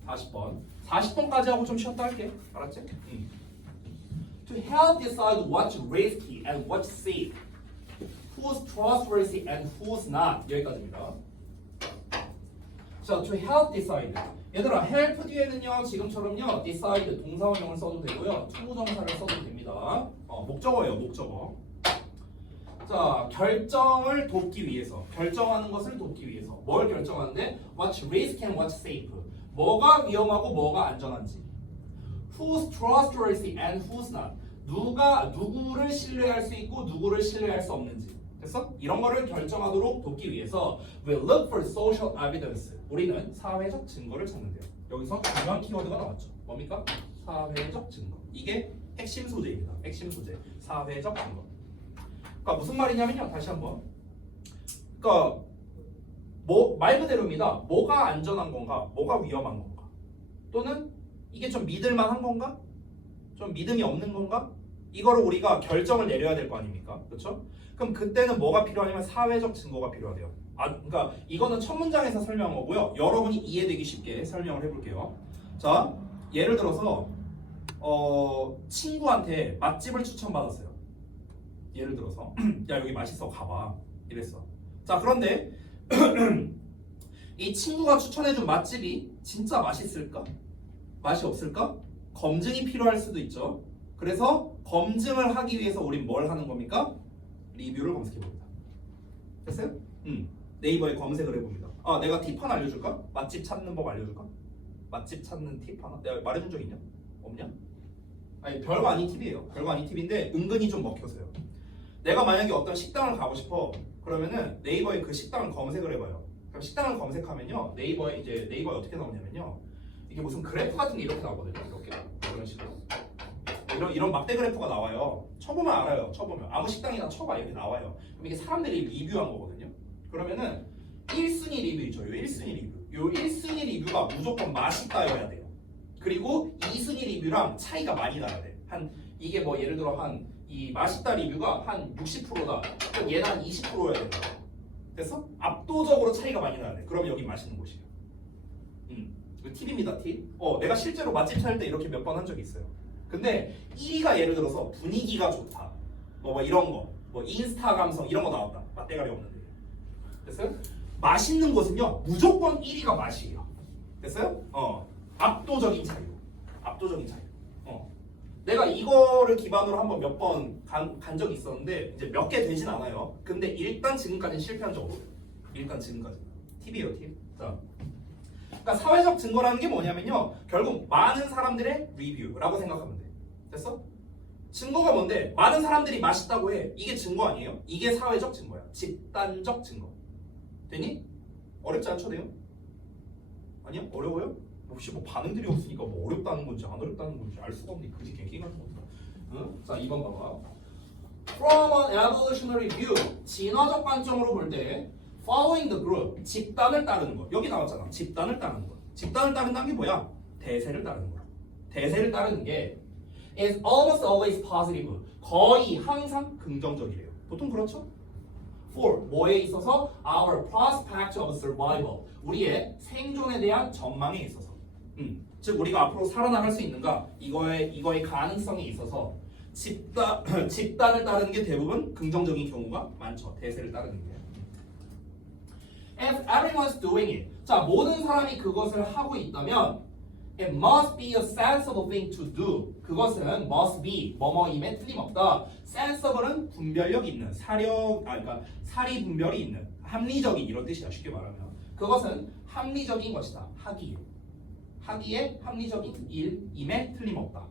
40번까지 하고 좀 쉬었다 할게. 알았지? To help decide what's risky and what's safe, who's trustworthy and who's not. 여기까지입니다. 자, to help decide. 얘들아, help 뒤에는요, 지금처럼요, decide 동사원형을 써도 되고요, 투부정사를 써도 됩니다. 목적어예요, 목적어. 자, 결정을 돕기 위해서, 결정하는 것을 돕기 위해서 뭘 결정하는데? What's risk and what's safe. 뭐가 위험하고 뭐가 안전한지. Who's trustworthy and who's not. 누가 누구를 신뢰할 수 있고 누구를 신뢰할 수 없는지. 됐어? 이런 거를 결정하도록 돕기 위해서 we look for social evidence. 우리는 사회적 증거를 찾는데요. 여기서 중요한 키워드가 나왔죠. 뭡니까? 사회적 증거. 이게 핵심 소재입니다. 핵심 소재. 사회적 증거. 그러니까 무슨 말이냐면요. 다시 한번. 그러니까 말 그대로입니다. 뭐가 안전한 건가? 뭐가 위험한 건가? 또는 이게 좀 믿을만한 건가? 좀 믿음이 없는 건가? 이거를 우리가 결정을 내려야 될 거 아닙니까? 그렇죠? 그럼 그때는 뭐가 필요하냐면 사회적 증거가 필요하대요. 그러니까 이거는 첫 문장에서 설명한 거고요. 여러분이 이해되기 쉽게 설명을 해볼게요. 자, 예를 들어서 친구한테 맛집을 추천받았어요. 예를 들어서 야 여기 맛있어 가봐 이랬어. 자 그런데 이 친구가 추천해준 맛집이 진짜 맛있을까? 맛이 없을까? 검증이 필요할 수도 있죠. 그래서 검증을 하기 위해서 우린 뭘 하는 겁니까? 리뷰를 검색해봅니다. 됐어요? 네이버에 검색을 해봅니다. 내가 팁 하나 알려줄까? 맛집 찾는 법 알려줄까? 맛집 찾는 팁 하나? 내가 말해준 적 있냐? 없냐? 아니 별거 아닌 팁이에요. 별거 아닌 팁인데 은근히 좀 먹혀서요. 내가 만약에 어떤 식당을 가고 싶어 그러면은 네이버에 그 식당을 검색을 해봐요. 그럼 식당을 검색하면요 네이버에 어떻게 나오냐면요 이게 무슨 그래프 같은 게 이렇게 나오거든요. 이렇게 이런 식으로 이런 막대 그래프가 나와요. 쳐보면 알아요. 쳐보면 아무 식당이나 쳐봐 이렇게 나와요. 그럼 이게 사람들이 리뷰한 거거든요. 그러면은 1순위 리뷰 있죠. 요 1순위 리뷰. 요 1순위 리뷰가 무조건 맛있다여야 돼요. 그리고 2순위 리뷰랑 차이가 많이 나야 돼. 이게 뭐 예를 들어 이 맛있다 리뷰가 한 60%다. 그럼 얘는 한 20%여야 된다. 됐어? 압도적으로 차이가 많이 나야 돼. 그러면 여기 맛있는 곳이에요. 이거 팁입니다, 팁. 내가 실제로 맛집 찾을 때 이렇게 몇 번 한 적이 있어요. 근데 1위가 예를 들어서 분위기가 좋다. 뭐 이런 거. 뭐 인스타 감성 이런 거 나왔다. 맛대가리 없는데. 됐어요? 맛있는 곳은요. 무조건 1위가 맛이에요. 됐어요? 압도적인 차이로. 압도적인 차이로. 내가 이거를 기반으로 한번 몇 번 간 적이 있었는데 이제 몇 개 되진 않아요. 근데 일단 지금까지는 실패한 적 없어요. 일단 지금까지. 팁이에요, 팁. 자, 그러니까 사회적 증거라는 게 뭐냐면요. 결국 많은 사람들의 리뷰라고 생각하면 돼. 됐어? 증거가 뭔데? 많은 사람들이 맛있다고 해. 이게 증거 아니에요? 이게 사회적 증거야. 집단적 증거. 되니? 어렵지 않죠, 내용? 아니야? 어려워요? 혹시 뭐 반응들이 없으니까 뭐 어렵다는 건지 안 어렵다는 건지 알 수가 없네. 그지 갱킹 같은 거다. 응? 자 2번 봐봐. From an evolutionary view, 진화적 관점으로 볼 때 following the group, 집단을 따르는 거. 여기 나왔잖아. 집단을 따르는 거. 집단을 따른다는 게 뭐야? 대세를 따르는 거야. 대세를 따르는 게 is almost always positive. 거의 항상 긍정적이래요. 보통 그렇죠? For 뭐에 있어서 our prospect of survival. 우리의 생존에 대한 전망에 있어서. 즉 우리가 앞으로 살아나갈 수 있는가 이거의 가능성에 있어서 집단을 따르는 게 대부분 긍정적인 경우가 많죠. 대세를 따르는 게. If everyone's doing it. 자, 모든 사람이 그것을 하고 있다면 it must be a sensible thing to do. 그것은 must be 뭐뭐임에 틀림없다. sensible은 분별력 있는 그러니까 사리 분별이 있는 합리적인 이런 뜻이야. 쉽게 말하면 그것은 합리적인 것이다. 하기에 합리적인 일임에 틀림없다.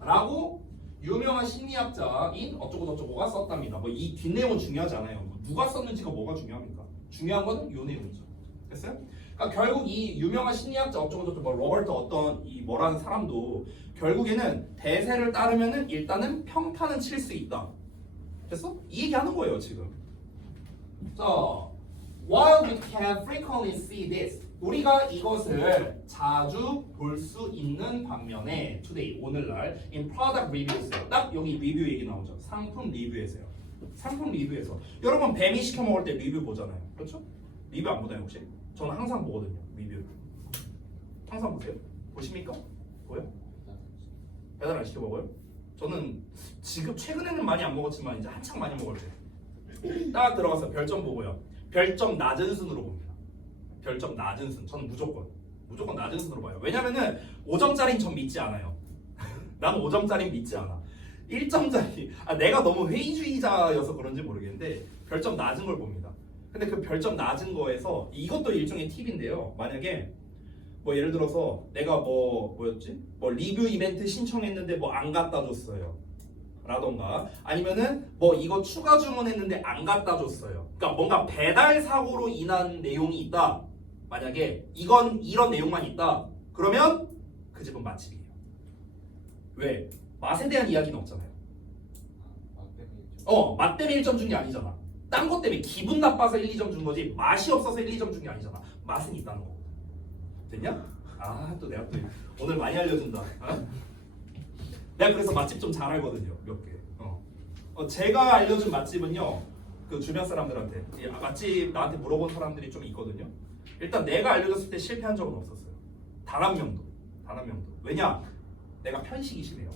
라고 유명한 심리학자인 어쩌고저쩌고가 썼답니다. 뭐 이 뒷내용은 중요하지 않아요. 누가 썼는지가 뭐가 중요합니까? 중요한 거는 이 내용이죠. 됐어요? 그러니까 결국 이 유명한 심리학자 어쩌고저쩌고 뭐 로버트 어떤 이 뭐라는 사람도 결국에는 대세를 따르면은 일단은 평타는 칠 수 있다. 됐어? 이 얘기하는 거예요 지금. 자, while we can frequently see this, 우리가 이것을 자주 볼 수 있는 반면에 today 오늘날 in product reviews 딱 여기 리뷰 얘기 나오죠. 상품 리뷰에서요. 상품 리뷰에서 여러분 뱀이 시켜 먹을 때 리뷰 보잖아요. 그렇죠? 리뷰 안 보나요 혹시? 저는 항상 보거든요. 리뷰. 항상 보세요. 보십니까? 보여? 배달 안 시켜 먹어요? 저는 지금 최근에는 많이 안 먹었지만 이제 한창 많이 먹을 때 딱 들어가서 별점 보고요. 별점 낮은 순으로 봅니다. 별점 낮은 순. 저는 무조건 낮은 순으로 봐요. 왜냐면은 5점짜리는 전 믿지 않아요. 난 5점짜리는 믿지 않아. 1점짜리. 내가 너무 회의주의자여서 그런지 모르겠는데 별점 낮은 걸 봅니다. 근데 그 별점 낮은 거에서 이것도 일종의 팁인데요. 만약에 뭐 예를 들어서 내가 뭐였지? 뭐 리뷰 이벤트 신청했는데 뭐 안 갖다 줬어요. 라던가 아니면은 뭐 이거 추가 주문했는데 안 갖다 줬어요. 그러니까 뭔가 배달 사고로 인한 내용이 있다. 만약에 이런 내용만 있다. 그러면 그 집은 맛집이에요. 왜? 맛에 대한 이야기는 없잖아요. 맛 때문에 1점 준 게 아니잖아. 딴 것 때문에 기분 나빠서 1, 2점 준 거지 맛이 없어서 1, 2점 준 게 아니잖아. 맛은 있다는 거거든. 됐냐? 또 내가 또 오늘 많이 알려준다. 내가 그래서 맛집 좀 잘 알거든요. 몇 개. 제가 알려준 맛집은요. 그 주변 사람들한테 맛집 나한테 물어본 사람들이 좀 있거든요. 일단 내가 알려줬을 때 실패한 적은 없었어요. 단 한 명도. 왜냐? 내가 편식이 심해요.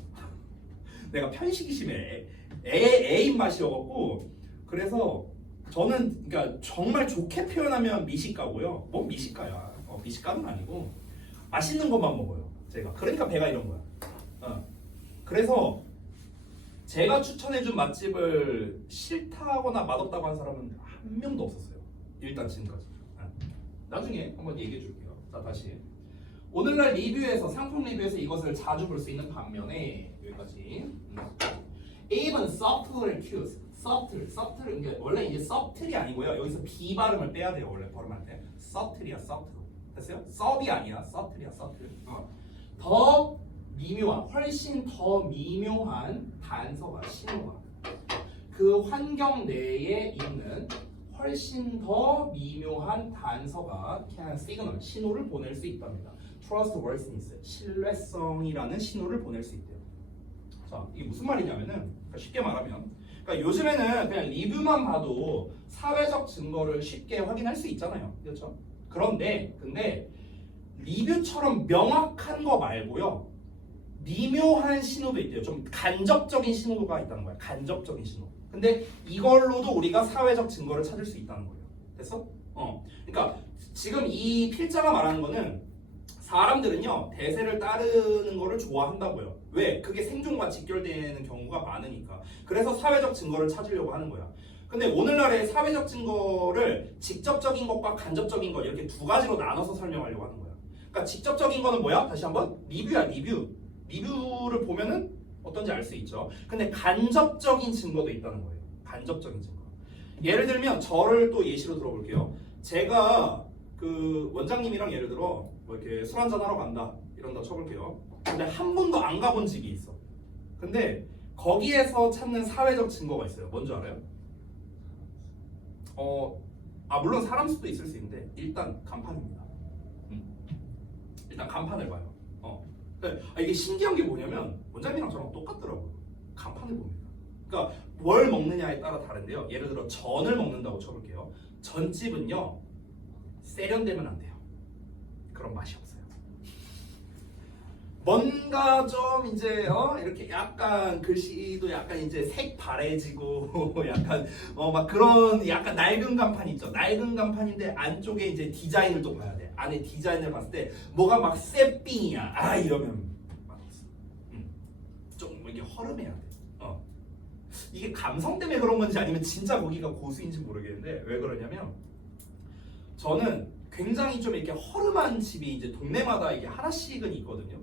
내가 편식이 심해. 애 입맛이어갖고 그래서 저는 그러니까 정말 좋게 표현하면 미식가고요. 뭐 미식가야. 미식가는 아니고 맛있는 것만 먹어요. 제가. 그러니까 배가 이런 거야. 그래서 제가 추천해준 맛집을 싫다거나 맛없다고 한 사람은 한 명도 없었어요. 일단 지금까지. 나중에 한번 얘기해 줄게요. 자 다시 오늘날 리뷰에서 상품 리뷰에서 이것을 자주 볼 수 있는 반면에 여기까지 even subtler cues subtle 이게 원래 이제 subtle이 아니고요. 여기서 b 발음을 빼야 돼요. 원래 발음할 때 subtle이야 subtle. 됐어요? sub이 아니야 subtle이야 subtle. 더 미묘한 훨씬 더 미묘한 단서가 신호가 그 환경 내에 있는 훨씬 더 미묘한 단서가 can signal 신호를 보낼 수 있답니다. trustworthiness 신뢰성이라는 신호를 보낼 수 있대요. 자 이게 무슨 말이냐면은 그러니까 쉽게 말하면 그러니까 요즘에는 그냥 리뷰만 봐도 사회적 증거를 쉽게 확인할 수 있잖아요. 그렇죠? 근데 리뷰처럼 명확한 거 말고요. 미묘한 신호도 있대요. 좀 간접적인 신호가 있다는 거야. 간접적인 신호. 근데 이걸로도 우리가 사회적 증거를 찾을 수 있다는 거예요. 됐어? 그러니까 지금 이 필자가 말하는 거는 사람들은요 대세를 따르는 거를 좋아한다고요. 왜? 그게 생존과 직결되는 경우가 많으니까. 그래서 사회적 증거를 찾으려고 하는 거야. 근데 오늘날의 사회적 증거를 직접적인 것과 간접적인 것 이렇게 두 가지로 나눠서 설명하려고 하는 거야. 그러니까 직접적인 거는 뭐야? 다시 한번 리뷰야 리뷰. 리뷰를 보면은 어떤지 알 수 있죠. 근데 간접적인 증거도 있다는 거예요. 간접적인 증거. 예를 들면 저를 또 예시로 들어볼게요. 제가 그 원장님이랑 예를 들어 뭐 이렇게 술 한잔 하러 간다 이런다 쳐볼게요. 근데 한 번도 안 가본 집이 있어. 근데 거기에서 찾는 사회적 증거가 있어요. 뭔지 알아요? 물론 사람 수도 있을 수 있는데 일단 간판입니다. 일단 간판을 봐요. 이게 신기한 게 뭐냐면 원장님이랑 저랑 똑같더라고요. 간판을 봅니다. 그러니까 뭘 먹느냐에 따라 다른데요. 예를 들어 전을 먹는다고 쳐볼게요. 전집은요 세련되면 안 돼요. 그런 맛이 없어요. 뭔가 좀 이제 이렇게 약간 글씨도 약간 이제 색 바래지고 약간 막 그런 약간 낡은 간판 있죠. 낡은 간판인데 안쪽에 이제 디자인을 또 봐야 돼. 안에 디자인을 봤을 때 뭐가 막 새삥이야. 아 이러면 맛없어. 좀 이게 허름해야 돼. 이게 감성 때문에 그런 건지 아니면 진짜 거기가 고수인지 모르겠는데 왜 그러냐면 저는 굉장히 좀 이렇게 허름한 집이 이제 동네마다 이게 하나씩은 있거든요.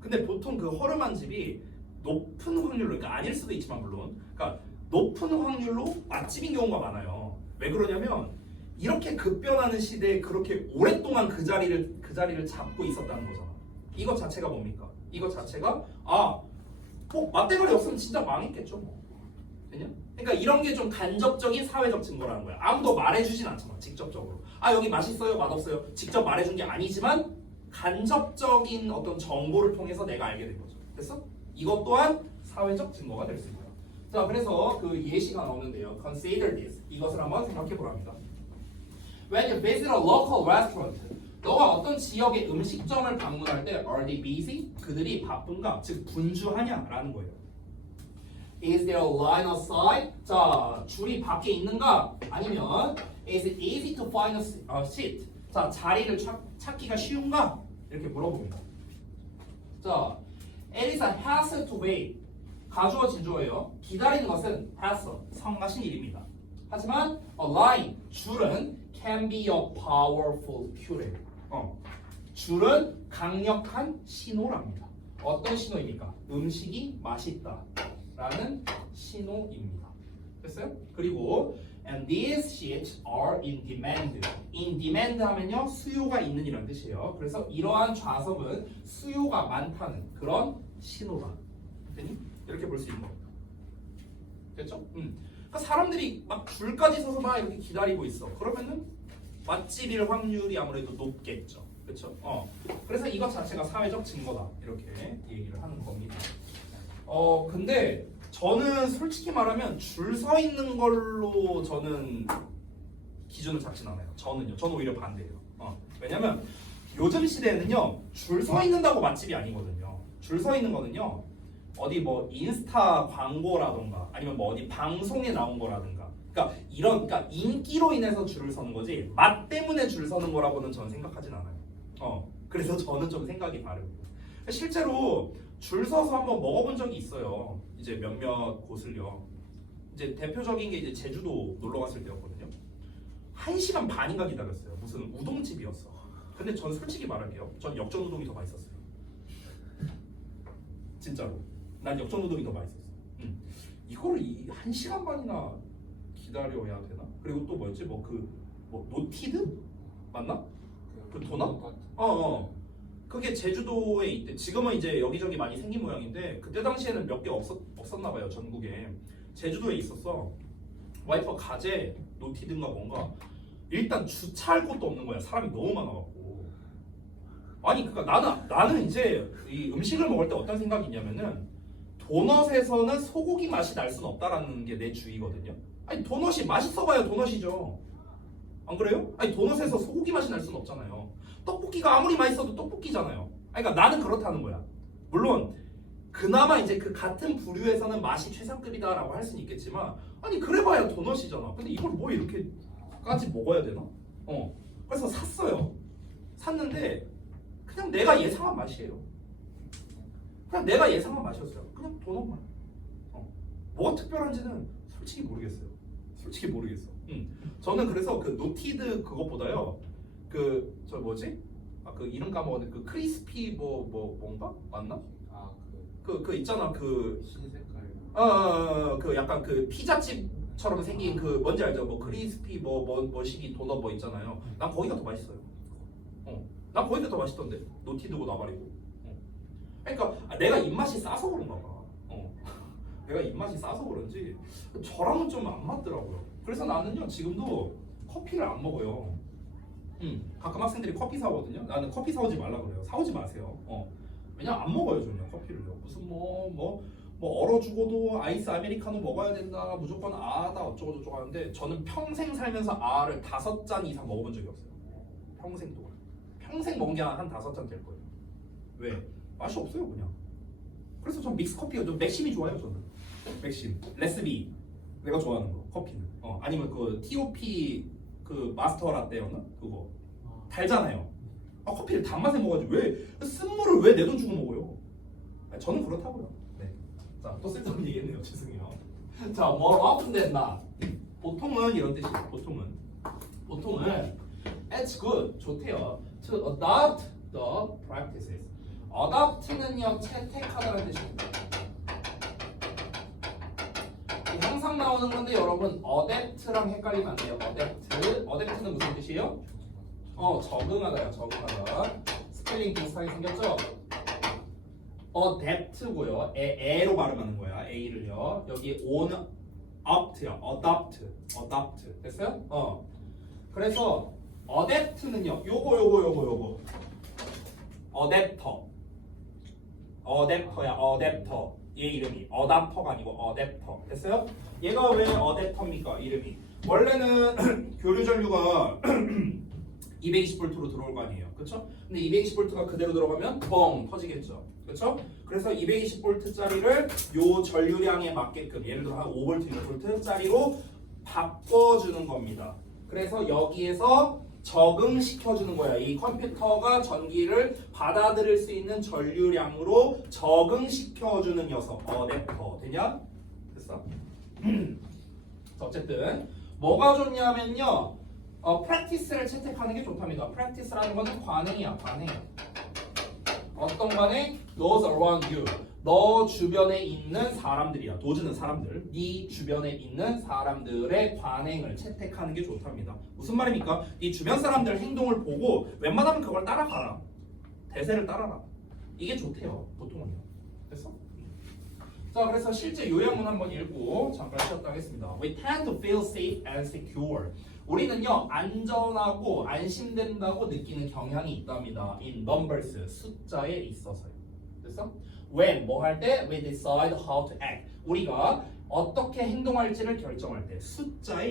근데 보통 그 허름한 집이 높은 확률로, 그러니까 아닐 수도 있지만 물론, 그러니까 높은 확률로 맛집인 경우가 많아요. 왜 그러냐면 이렇게 급변하는 시대에 그렇게 오랫동안 그 자리를 잡고 있었다는 거잖아. 이것 자체가 뭡니까? 이것 자체가 맛대가리 없으면 진짜 망했겠죠. 뭐. 그냥? 그러니까 이런 게 좀 간접적인 사회적 증거라는 거야. 아무도 말해주진 않잖아. 직접적으로. 여기 맛있어요, 맛없어요. 직접 말해준 게 아니지만 간접적인 어떤 정보를 통해서 내가 알게 된 거죠. 됐어? 이것 또한 사회적 증거가 될 수 있다. 자, 그래서 그 예시가 나오는데요. Consider this. 이것을 한번 생각해 보랍니다. When you visit a local restaurant, 너가 어떤 지역의 음식점을 방문할 때 are they busy? 그들이 바쁜가? 즉 분주하냐라는 거예요. Is there a line outside? 자, 줄이 밖에 있는가? 아니면 is it easy to find a seat? 자, 자리를 찾기가 쉬운가? 이렇게 물어봅니다. 자, it is a hassle to wait. 가주어 진주어예요. 기다리는 것은 hassle, 성가신 일입니다. 하지만 a line, 줄은 can be a powerful cue. 줄은 강력한 신호랍니다. 어떤 신호입니까? 음식이 맛있다 라는 신호입니다. 됐어요? 그리고 and these sheets are in demand. in demand 하면요 수요가 있는 이런 뜻이에요. 그래서 이러한 좌석은 수요가 많다는 그런 신호다. 됐니? 이렇게 볼 수 있는 겁니다. 됐죠? 그러니까 사람들이 막 줄까지 서서 막 이렇게 기다리고 있어. 그러면은 맛집일 확률이 아무래도 높겠죠. 그렇죠? 그래서 이것 자체가 사회적 증거다. 이렇게 얘기를 하는 겁니다. 근데 저는 솔직히 말하면 줄 서 있는 걸로 저는 기준을 잡진 않아요. 저는 오히려 반대예요. 왜냐면 요즘 시대에는요 줄 서 있는다고 맛집이 아니거든요. 줄 서 있는 거는요 어디 뭐 인스타 광고라던가 아니면 뭐 어디 방송에 나온 거라든가 그러니까 인기로 인해서 줄을 서는 거지 맛 때문에 줄 서는 거라고는 저는 생각하진 않아요. 그래서 저는 좀 생각이 다르고 실제로 줄 서서 한번 먹어본 적이 있어요. 이제 몇몇 곳을요. 이제 대표적인 게 이제 제주도 놀러 갔을 때였거든요. 1시간 반인가 기다렸어요. 무슨 우동집이었어. 근데 전 솔직히 말할게요. 전 역전 우동이 더 맛있었어요. 진짜로. 난 역전 우동이 더 맛있었어. 이거를 1시간 반이나 기다려야 되나? 그리고 또 뭐였지? 뭐 노티드? 맞나? 그 도넛? 그게 제주도에 있대. 지금은 이제 여기저기 많이 생긴 모양인데 그때 당시에는 몇 개 없었나 봐요. 전국에. 제주도에 있었어. 와이프가 가재 노티든가 뭔가 일단 주차할 곳도 없는 거야. 사람이 너무 많아갖고. 아니 그러니까 나는 이제 이 음식을 먹을 때 어떤 생각이 있냐면은 도넛에서는 소고기 맛이 날 수는 없다라는 게 내 주의거든요. 아니 도넛이 맛있어봐야 도넛이죠. 안 그래요? 아니 도넛에서 소고기 맛이 날 수는 없잖아요. 떡볶이가 아무리 맛있어도 떡볶이잖아요. 그러니까 나는 그렇다는 거야. 물론 그나마 이제 그 같은 부류에서는 맛이 최상급이다라고 할 수는 있겠지만 아니 그래봐야 도넛이잖아. 근데 이걸 뭐 이렇게까지 먹어야 되나? 그래서 샀어요. 샀는데 그냥 내가 예상한 맛이에요. 그냥 내가 예상한 맛이었어요. 그냥 도넛 맛. 뭐가 특별한지는 솔직히 모르겠어요. 솔직히 모르겠어. 저는 그래서 그 노티드 그것보다요. 저 뭐지? 그 이름 까먹었는데 그 크리스피 뭔가 맞나? 그 있잖아 흰색깔. 그 약간 그 피자집처럼 생긴 그 뭔지 알죠? 뭐 크리스피 뭐시기 도넛 뭐 있잖아요. 난 거기가 더 맛있어요. 난 거기가 더 맛있던데 노티드고 나발이고. 그러니까 내가 입맛이 싸서 그런가 봐. 내가 입맛이 싸서 그런지 저랑은 좀 안 맞더라고요. 그래서 나는요 지금도 커피를 안 먹어요. 가끔 학생들이 커피 사오거든요. 나는 커피 사오지 말라 그래요. 사오지 마세요. 왜냐면 안 먹어요 저는 커피를요. 무슨 뭐 얼어 죽어도 아이스 아메리카노 먹어야 된다. 무조건 아다 어쩌고 저쩌고 하는데 저는 평생 살면서 아를 5잔 이상 먹어본 적이 없어요. 평생 동안. 평생 먹은 게 한 5잔 될 거예요. 왜? 맛이 없어요 그냥. 그래서 전 믹스 커피가 좀 맥심이 좋아요 저는. 맥심, 레스비 내가 좋아하는 거 커피는. 아니면 그 TOP 그 마스터 라떼였나? 그거 달잖아요. 아 커피를 단맛에 먹어야지 왜 쓴물을 왜 내 돈 주고 먹어요? 아니, 저는 그렇다고요. 네. 자, 또 쓸데없는 얘기했네요. 죄송해요. 자, more often than not. 보통은 이런 뜻이에요. 보통은 it's good 좋대요. To adopt the practices. adopt는요 채택하다는 뜻입니다. 항상 나오는 건데 여러분 adapt랑 헷갈리면 안 돼요. adapt는 무슨 뜻이에요? 적응하다요. 적응하다. 스펠링 비슷하게 생겼죠? adapt고요. 에로 발음하는 거야. A를요. 여기 on opt요. adopt. 됐어요? 그래서 adapt는요. 요거. adapter야. adapter. 얘 이름이 adapter가 아니고 adapter. 됐어요? 얘가 왜 adapter입니까? 이름이. 원래는 교류 전류가 220V로 들어올 거 아니에요. 그렇죠? 근데 220V가 그대로 들어가면 뻥 터지겠죠. 그렇죠? 그래서 220V짜리를 요 전류량에 맞게끔 예를 들어 한 5V, 6V짜리로 바꿔주는 겁니다. 그래서 여기에서 적응시켜주는 거야. 이 컴퓨터가 전기를 받아들일 수 있는 전류량으로 적응시켜주는 녀석. 어댑터 되냐? 됐어? 어쨌든 뭐가 좋냐면요. 프랙티스를 채택하는 게 좋답니다. 프랙티스라는 거는 관행이야. 관행. 어떤 관행? Those around you. 너 주변에 있는 사람들이야. 도즈는 사람들. 네 주변에 있는 사람들의 관행을 채택하는 게 좋답니다. 무슨 말입니까? 네 주변 사람들 행동을 보고 웬만하면 그걸 따라가라. 대세를 따라라. 이게 좋대요. 보통은요. 됐어? 자, 그래서 실제 요약문 한번 읽고 잠깐 쉬었다 하겠습니다. We tend to feel safe and secure. 우리는요 안전하고 안심된다고 느끼는 경향이 있답니다. In numbers 숫자에 있어서요. 됐어? When 뭐 할 때 we decide how to act. 우리가 어떻게 행동할지를 결정할 때 숫자에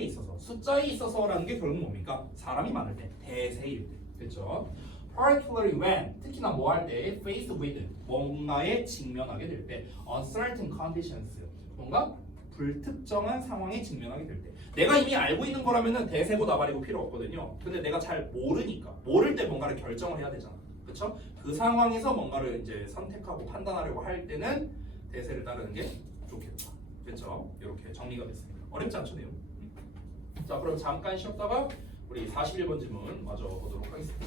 있어서라는 게 결국 뭡니까? 사람이 많을 때 대세일 때. 됐죠? Particularly when 특히나 뭐 할 때 faced with 뭔가에 직면하게 될 때 uncertain conditions 뭔가 불특정한 상황에 직면하게 될 때 내가 이미 알고 있는 거라면은 대세고 나발이고 필요 없거든요. 근데 내가 잘 모르니까 모를 때 뭔가를 결정을 해야 되잖아. 그렇죠? 그 상황에서 뭔가를 이제 선택하고 판단하려고 할 때는 대세를 따르는 게 좋겠다. 그렇죠? 이렇게 정리가 됐습니다. 어렵지 않죠, 내용? 자, 그럼 잠깐 쉬었다가 우리 41번 질문 마저 보도록 하겠습니다.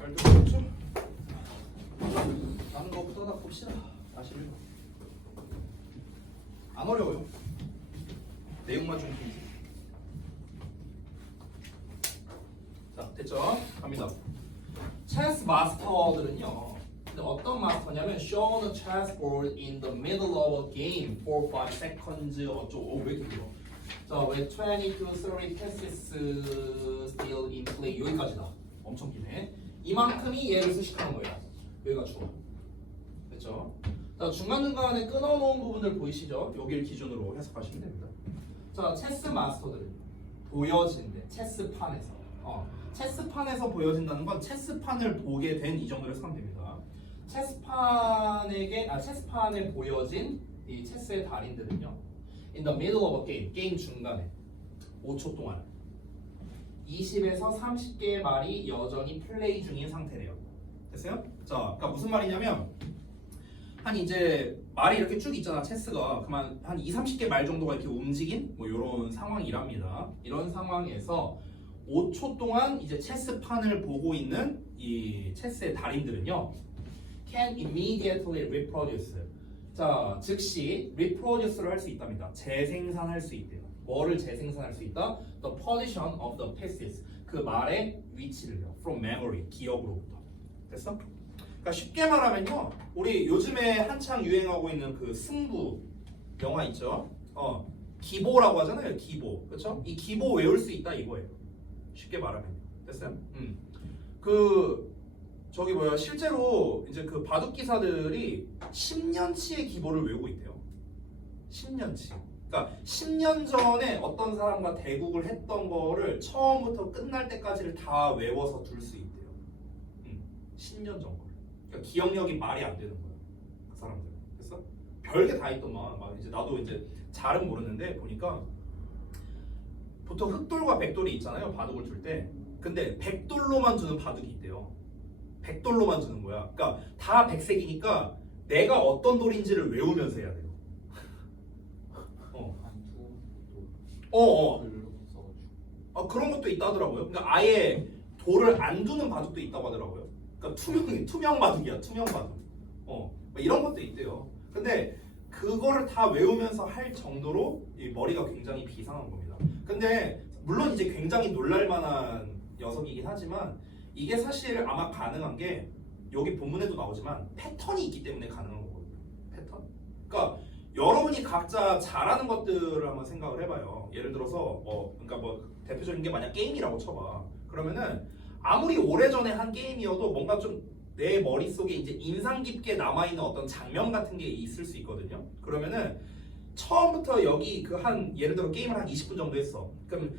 잘 들어오죠? 다른 것부터 다 봅시다. 다시 읽어. 안 어려워요. 내용만 좀 보세요. 자, 됐죠? 갑니다. 체스 마스터들은요. 근데 어떤 마스터냐면 show the chessboard in the middle of a game for 5 seconds 어쩌고 왜 이렇게 길어? 자, 왜 20 to 30 pieces still in play 여기까지다. 엄청 기네. 이만큼이 얘를 수식하는 거예요. 여기가 주어. 됐죠? 자, 중간중간에 끊어놓은 부분들 보이시죠? 여기를 기준으로 해석하시면 됩니다. 자, 체스 마스터들은 보여진대. 체스판에서. 체스판에서 보여진다는 건 체스판을 보게 된 이 정도로 해석하면 됩니다. 체스판에 보여진 이 체스의 달인들은요. In the middle of a game, 게임 중간에 5초 동안 20에서 30개의 말이 여전히 플레이 중인 상태래요. 됐어요? 자, 그러니까 무슨 말이냐면 한 이제 말이 이렇게 쭉 있잖아 체스가 그만 한 2, 30개 말 정도가 이렇게 움직인 뭐 이런 상황이랍니다. 이런 상황에서 5초 동안 이제 체스판을 보고 있는 이 체스의 달인들은요 can immediately reproduce 자 즉시 reproduce를 할 수 있답니다. 재생산할 수 있대요. 뭐를 재생산할 수 있다? The position of the pieces 그 말의 위치를요. From memory 기억으로부터. 됐어? 그러니까 쉽게 말하면요 우리 요즘에 한창 유행하고 있는 그 승부 영화 있죠? 기보라고 하잖아요. 기보 그렇죠? 이 기보 외울 수 있다 이거예요. 쉽게 말하면 됐어요? 그 저기 뭐야 실제로 이제 그 바둑 기사들이 10년치의 기보를 외우고 있대요. 10년치. 그러니까 10년 전에 어떤 사람과 대국을 했던 거를 처음부터 끝날 때까지를 다 외워서 둘 수 있대요. 10년 전 거를. 그러니까 기억력이 말이 안 되는 거예요. 그 사람들. 됐어? 별게 다 있더만. 막 이제 나도 이제 잘은 모르는데 보니까 보통 흑돌과 백돌이 있잖아요. 바둑을 둘 때. 근데 백돌로만 주는 바둑이 있대요. 백돌로만 주는 거야. 그러니까 다 백색이니까 내가 어떤 돌인지를 외우면서 해야 돼요. 그런 것도 있다 하더라고요. 그러니까 아예 돌을 안 두는 바둑도 있다고 하더라고요. 그러니까 투명 바둑이야. 투명 바둑. 뭐 이런 것도 있대요. 근데 그거를 다 외우면서 할 정도로 이 머리가 굉장히 비상한 겁니다. 근데 물론 이제 굉장히 놀랄만한 녀석이긴 하지만 이게 사실 아마 가능한 게 여기 본문에도 나오지만 패턴이 있기 때문에 가능한 거거든요. 패턴. 그러니까 여러분이 각자 잘하는 것들을 한번 생각을 해봐요. 예를 들어서 그러니까 뭐 대표적인 게 만약 게임이라고 쳐봐. 그러면은 아무리 오래전에 한 게임이어도 뭔가 좀 내 머릿속에 이제 인상 깊게 남아있는 어떤 장면 같은 게 있을 수 있거든요. 그러면은 처음부터 여기 그 한 예를 들어 게임을 한 20분 정도 했어. 그럼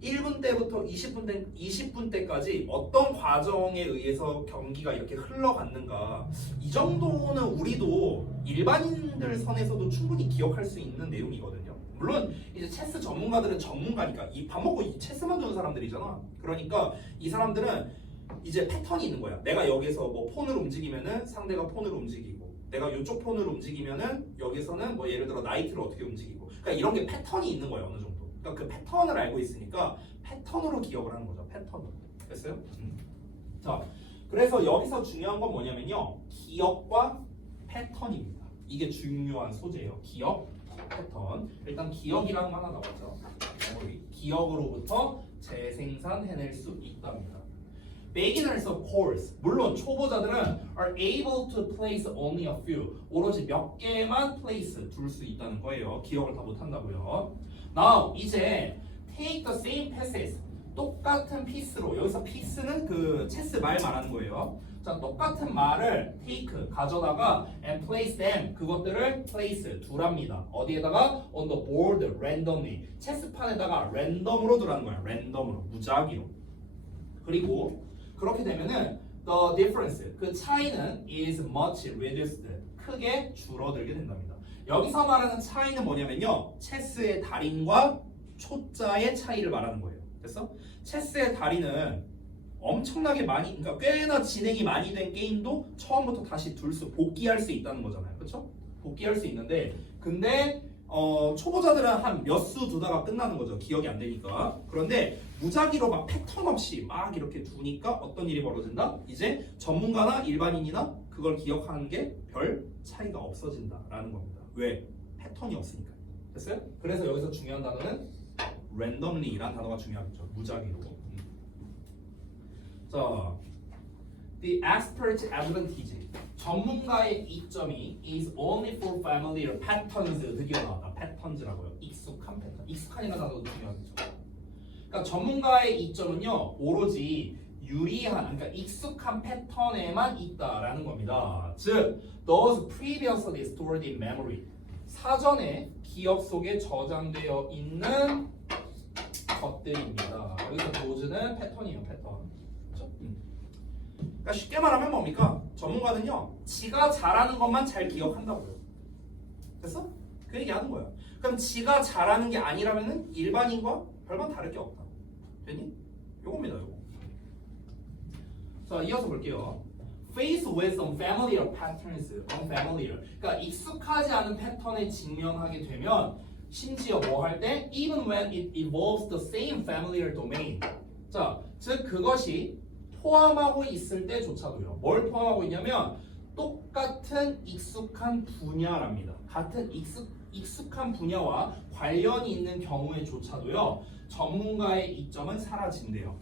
1분 때부터 20분 때까지 어떤 과정에 의해서 경기가 이렇게 흘러갔는가 이 정도는 우리도 일반인들 선에서도 충분히 기억할 수 있는 내용이거든요. 물론 이제 체스 전문가들은 전문가니까 이 밥 먹고 이 체스만 두는 사람들이잖아. 그러니까 이 사람들은 이제 패턴이 있는 거야. 내가 여기서 뭐 폰을 움직이면은 상대가 폰을 움직이고 내가 이쪽 폰을 움직이면은 여기서는 뭐 예를 들어 나이트를 어떻게 움직이고 그러니까 이런 게 패턴이 있는 거예요. 어느 정도. 그러니까 그 패턴을 알고 있으니까 패턴으로 기억을 하는 거죠. 패턴으로. 됐어요? 자, 그래서 여기서 중요한 건 뭐냐면요. 기억과 패턴입니다. 이게 중요한 소재예요. 기억, 패턴. 일단 기억이라는 거 하나 나왔죠. 기억으로부터 재생산해낼 수 있답니다. Beginners of course, 물론 초보자들은 are able to place only a few, 오로지 몇 개만 place 둘 수 있다는 거예요. 기억을 다 못한다고요. Now 이제 take the same pieces, 똑같은 피스로 여기서 피스는 그 체스 말 말하는 거예요. 자, 똑같은 말을 take 가져다가 and place them 그것들을 place 두랍니다. 어디에다가 on the board randomly 체스판에다가 랜덤으로 두라는 거야. 랜덤으로 무작위로. 그리고 그렇게 되면은 the difference 그 차이는 is much reduced 크게 줄어들게 된답니다. 여기서 말하는 차이는 뭐냐면요. 체스의 달인과 초짜의 차이를 말하는 거예요. 됐어? 체스의 달인은 엄청나게 많이 그러니까 꽤나 진행이 많이 된 게임도 처음부터 다시 복귀할 수 있다는 거잖아요. 그렇죠? 복귀할 수 있는데 근데 초보자들은 한 몇 수 두다가 끝나는 거죠. 기억이 안 되니까. 그런데 무작위로 막 패턴 없이 막 이렇게 두니까 어떤 일이 벌어진다? 이제 전문가나 일반인이나 그걸 기억하는 게 별 차이가 없어진다라는 겁니다. 왜? 패턴이 없으니까. 됐어요? 그래서 여기서 중요한 단어는 randomly라는 단어가 중요하겠죠. 무작위로. 자, the expert advantage. 전문가의 이점이 is only for familiar patterns. 드디어 나왔다. patterns라고요. 익숙한 패턴. 익숙한이라는 단어도 중요하겠죠. 그러니까 전문가의 이점은요, 오로지 유리한, 그러니까 익숙한 패턴에만 있다라는 겁니다. 즉, those previously stored in memory. 사전에 기억 속에 저장되어 있는 것들입니다. 여기서 those는 패턴이에요, 패턴. 그렇죠? 그러니까 쉽게 말하면 뭡니까? 전문가는요, 지가 잘하는 것만 잘 기억한다고요. 됐어? 그 얘기하는 거야. 그럼 지가 잘하는 게 아니라면은 일반인과 별반 다를 게 없다. 됐니? 요겁니다, 요거. 자, 이어서 볼게요. Faced with some familiar patterns, unfamiliar. 그러니까 익숙하지 않은 패턴에 직면하게 되면 심지어 뭐 할 때 even when it involves the same familiar domain. 자, 즉 그것이 포함하고 있을 때조차도요. 뭘 포함하고 있냐면 똑같은 익숙한 분야랍니다. 같은 익숙한 분야와 관련이 있는 경우에조차도요. 전문가의 이점은 사라진대요.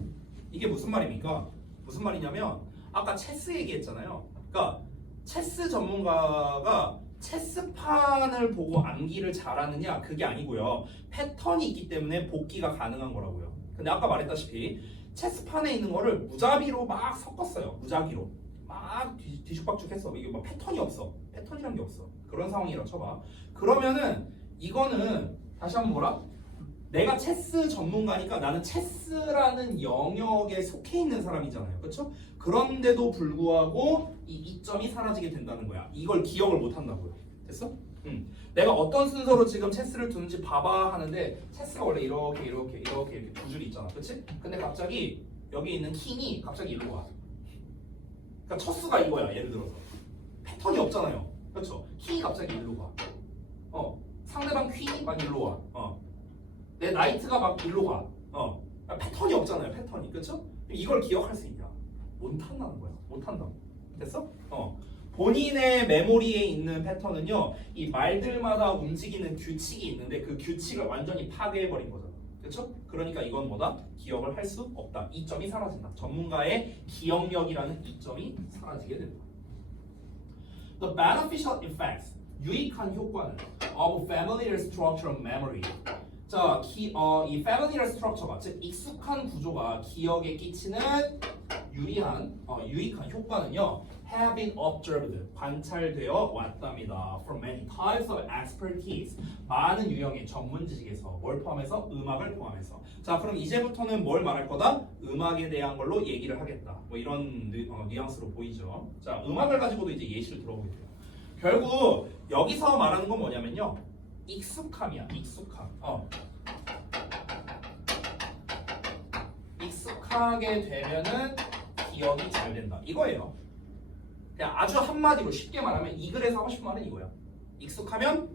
이게 무슨 말입니까? 무슨 말이냐면 아까 체스 얘기했잖아요. 그러니까 체스 전문가가 체스판을 보고 암기를 잘하느냐 그게 아니고요. 패턴이 있기 때문에 복기가 가능한 거라고요. 근데 아까 말했다시피 체스판에 있는 거를 무작위로 막 섞었어요. 무작위로 막 뒤죽박죽했어. 이게 막 패턴이 없어. 패턴이란 게 없어. 그런 상황이라고 쳐봐. 그러면은 이거는 다시 한번 뭐라? 내가 체스 전문가니까 나는 체스라는 영역에 속해 있는 사람이잖아요. 그렇죠? 그런데도 불구하고 이 이점이 사라지게 된다는 거야. 이걸 기억을 못 한다고요. 됐어? 내가 어떤 순서로 지금 체스를 두는지 봐봐 하는데 체스가 원래 이렇게 두 줄이 있잖아. 그렇지? 근데 갑자기 여기 있는 킹이 갑자기 일로 와. 그러니까 첫 수가 이거야. 예를 들어서. 패턴이 없잖아요. 그렇죠? 킹이 갑자기 일로 가. 상대방 퀸이 막 일로 와. 내 나이트가 막 일로 가. 패턴이 없잖아요. 패턴이. 그렇죠? 이걸 기억할 수 있냐? 못한다는 거야. 못한다고. 됐어? 본인의 메모리에 있는 패턴은요. 이 말들마다 움직이는 규칙이 있는데 그 규칙을 완전히 파괴해버린 거잖아. 그렇죠? 그러니까 이건 뭐다? 기억을 할 수 없다. 이점이 사라진다. 전문가의 기억력이라는 이점이 사라지게 된다. The beneficial effects. 유익한 효과는 of familiar structural memory. 자, 이 familiar structure가 즉 익숙한 구조가 기억에 끼치는 유익한 효과는요, have been observed 관찰되어 왔답니다. From many types of expertise 많은 유형의 전문 지식에서 뭘 포함해서 음악을 포함해서. 자, 그럼 이제부터는 뭘 말할 거다? 음악에 대한 걸로 얘기를 하겠다. 뭐 이런 뉘앙스로 보이죠. 자, 음악을 가지고도 이제 예시를 들어보게 돼요. 결국 여기서 말하는 건 뭐냐면요. 익숙함이야. 익숙함. 익숙하게 되면은 기억이 잘 된다. 이거예요. 그냥 아주 한마디로 쉽게 말하면 이 글에서 하고 싶은 말은 이거야. 익숙하면